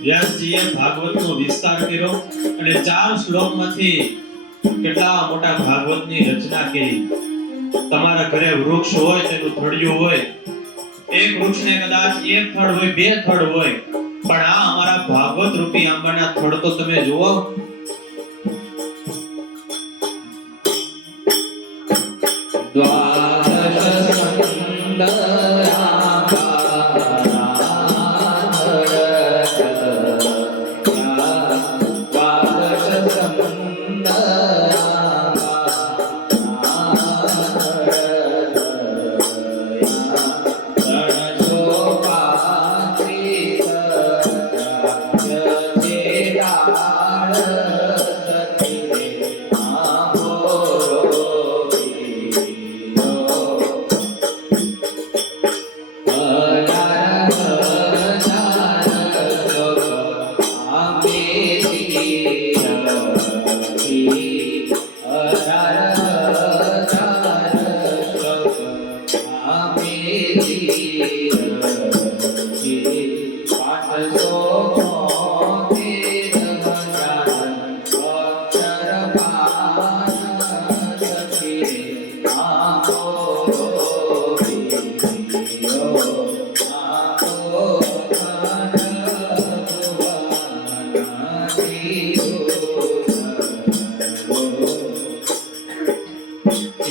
વ્યાસજીએ ભાગવતનો વિસ્તાર કર્યો અને 4 શ્લોકમાંથી કેટલા મોટા ભાગવતની રચના કરી. તમારા ઘરે વૃક્ષ હોય, તેનું થડિયું હોય, એક વૃક્ષને કદાચ એક થડ હોય, 2 થડ હોય, પણ આ અમારા ભાગવત રૂપી આંબાના થડ તો તમે જુઓ.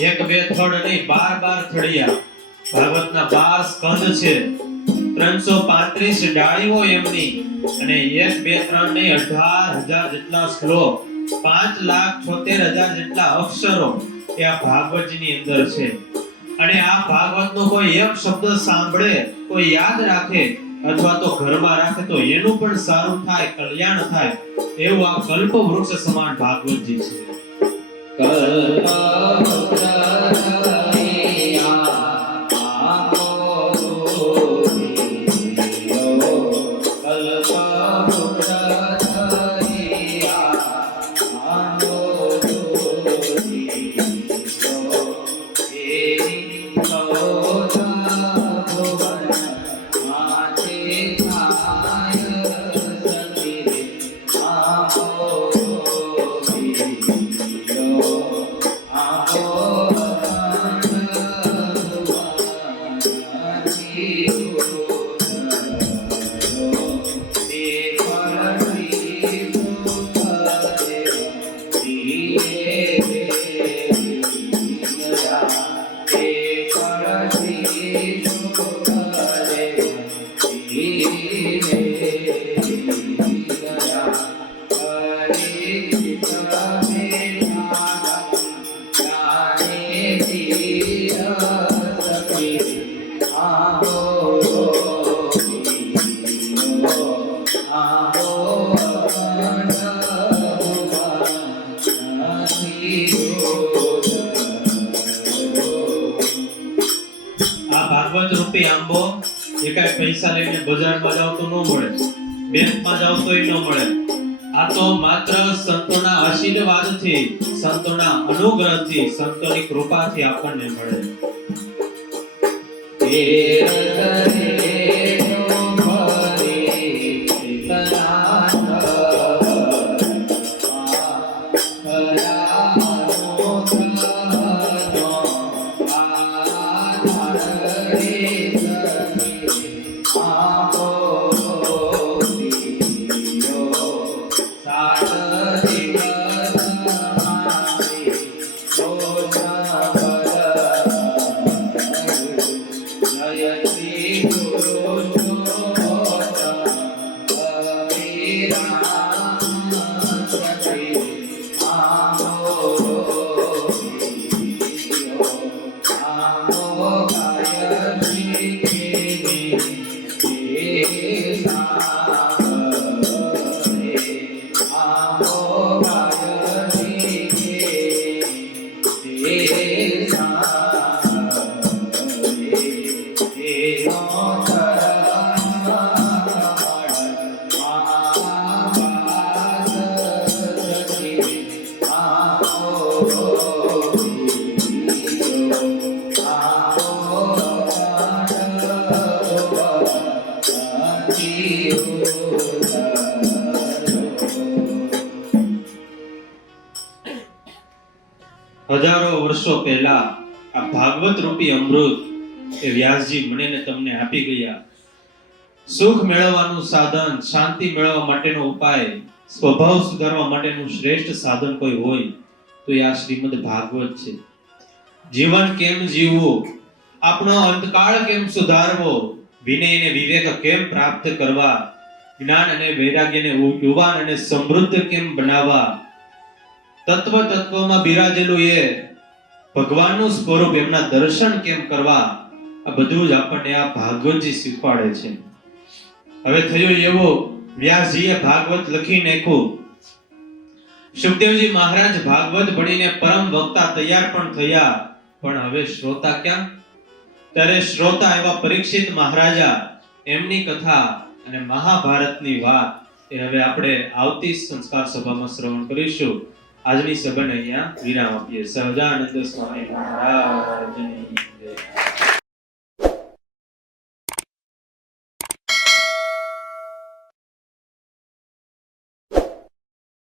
એક બે થડ નહીં, 12 થડિયા. ભાગવતના 12 સ્કંદ છે, 335 ડાળીઓ એમની, અને 1 2 3 નહીં 18,000 જેટલા શ્લોક, 5,76,000 જેટલા અક્ષરો એ આ ભાગવતજીની અંદર છે. અને આ ભાગવતનો કોઈ એક શબ્દ સાંભળે, કોઈ યાદ રાખે અથવા તો ઘરમાં રાખે તો એનું પણ સારું થાય, કલ્યાણ થાય, એવું આ કલ્પ વૃક્ષ સમાન ભાગવતજી છે. આ ભાગવત રૂપી આંબો એકાય પૈસા લઈને બજારમાં જાવ તો ન મળે, બેંકમાં જાવ તોય ન મળે. આ તો માત્ર સંતોના આશીર્વાદથી, સંતોના અનુગ્રહથી, સંતોની કૃપાથી આપણને મળે. હજારો વર્ષો પહેલા આ ભાગવત રૂપી અમૃત એ વ્યાસજી મને ને તમને આપી ગયા. સુખ મેળવવાનું સાધન, શાંતિ મેળવવા માટેનો ઉપાય, સ્વભાવ સુધારવા માટેનું શ્રેષ્ઠ સાધન કોઈ હોય તો એ આ શ્રીમદ ભાગવત છે. જીવન કેમ જીવવું, આપણો અંતકાળ કેમ સુધારવો, વિનય અને વિવેક કેમ પ્રાપ્ત કરવા, જ્ઞાન અને વૈરાગ્યને યુવાન અને સમૃદ્ધ કેમ બનાવવા, તત્વમાં બિરાજેલું એ ભગવાનનું સ્વરૂપ એમના દર્શન કેમ કરવા, આ બધું જ આપણને આ ભાગવતજી શીખવાડે છે. હવે થયું એવું, વ્યાસજીએ ભાગવત લખી નાખ્યું. સુખદેવજી મહારાજ ભાગવત ભણીને પરમ વક્તા તૈયાર પણ થયા, પણ હવે શ્રોતા ક્યાં? ત્યારે શ્રોતા એવા પરીક્ષિત મહારાજા, એમની કથા અને મહાભારતની વાત એ હવે આપણે આવતી સંસ્કાર સભામાં શ્રવણ કરીશું. આજની સભાને અહીંયા વિરામ આપીએ. સહજાનંદ સ્વામી મહારાજની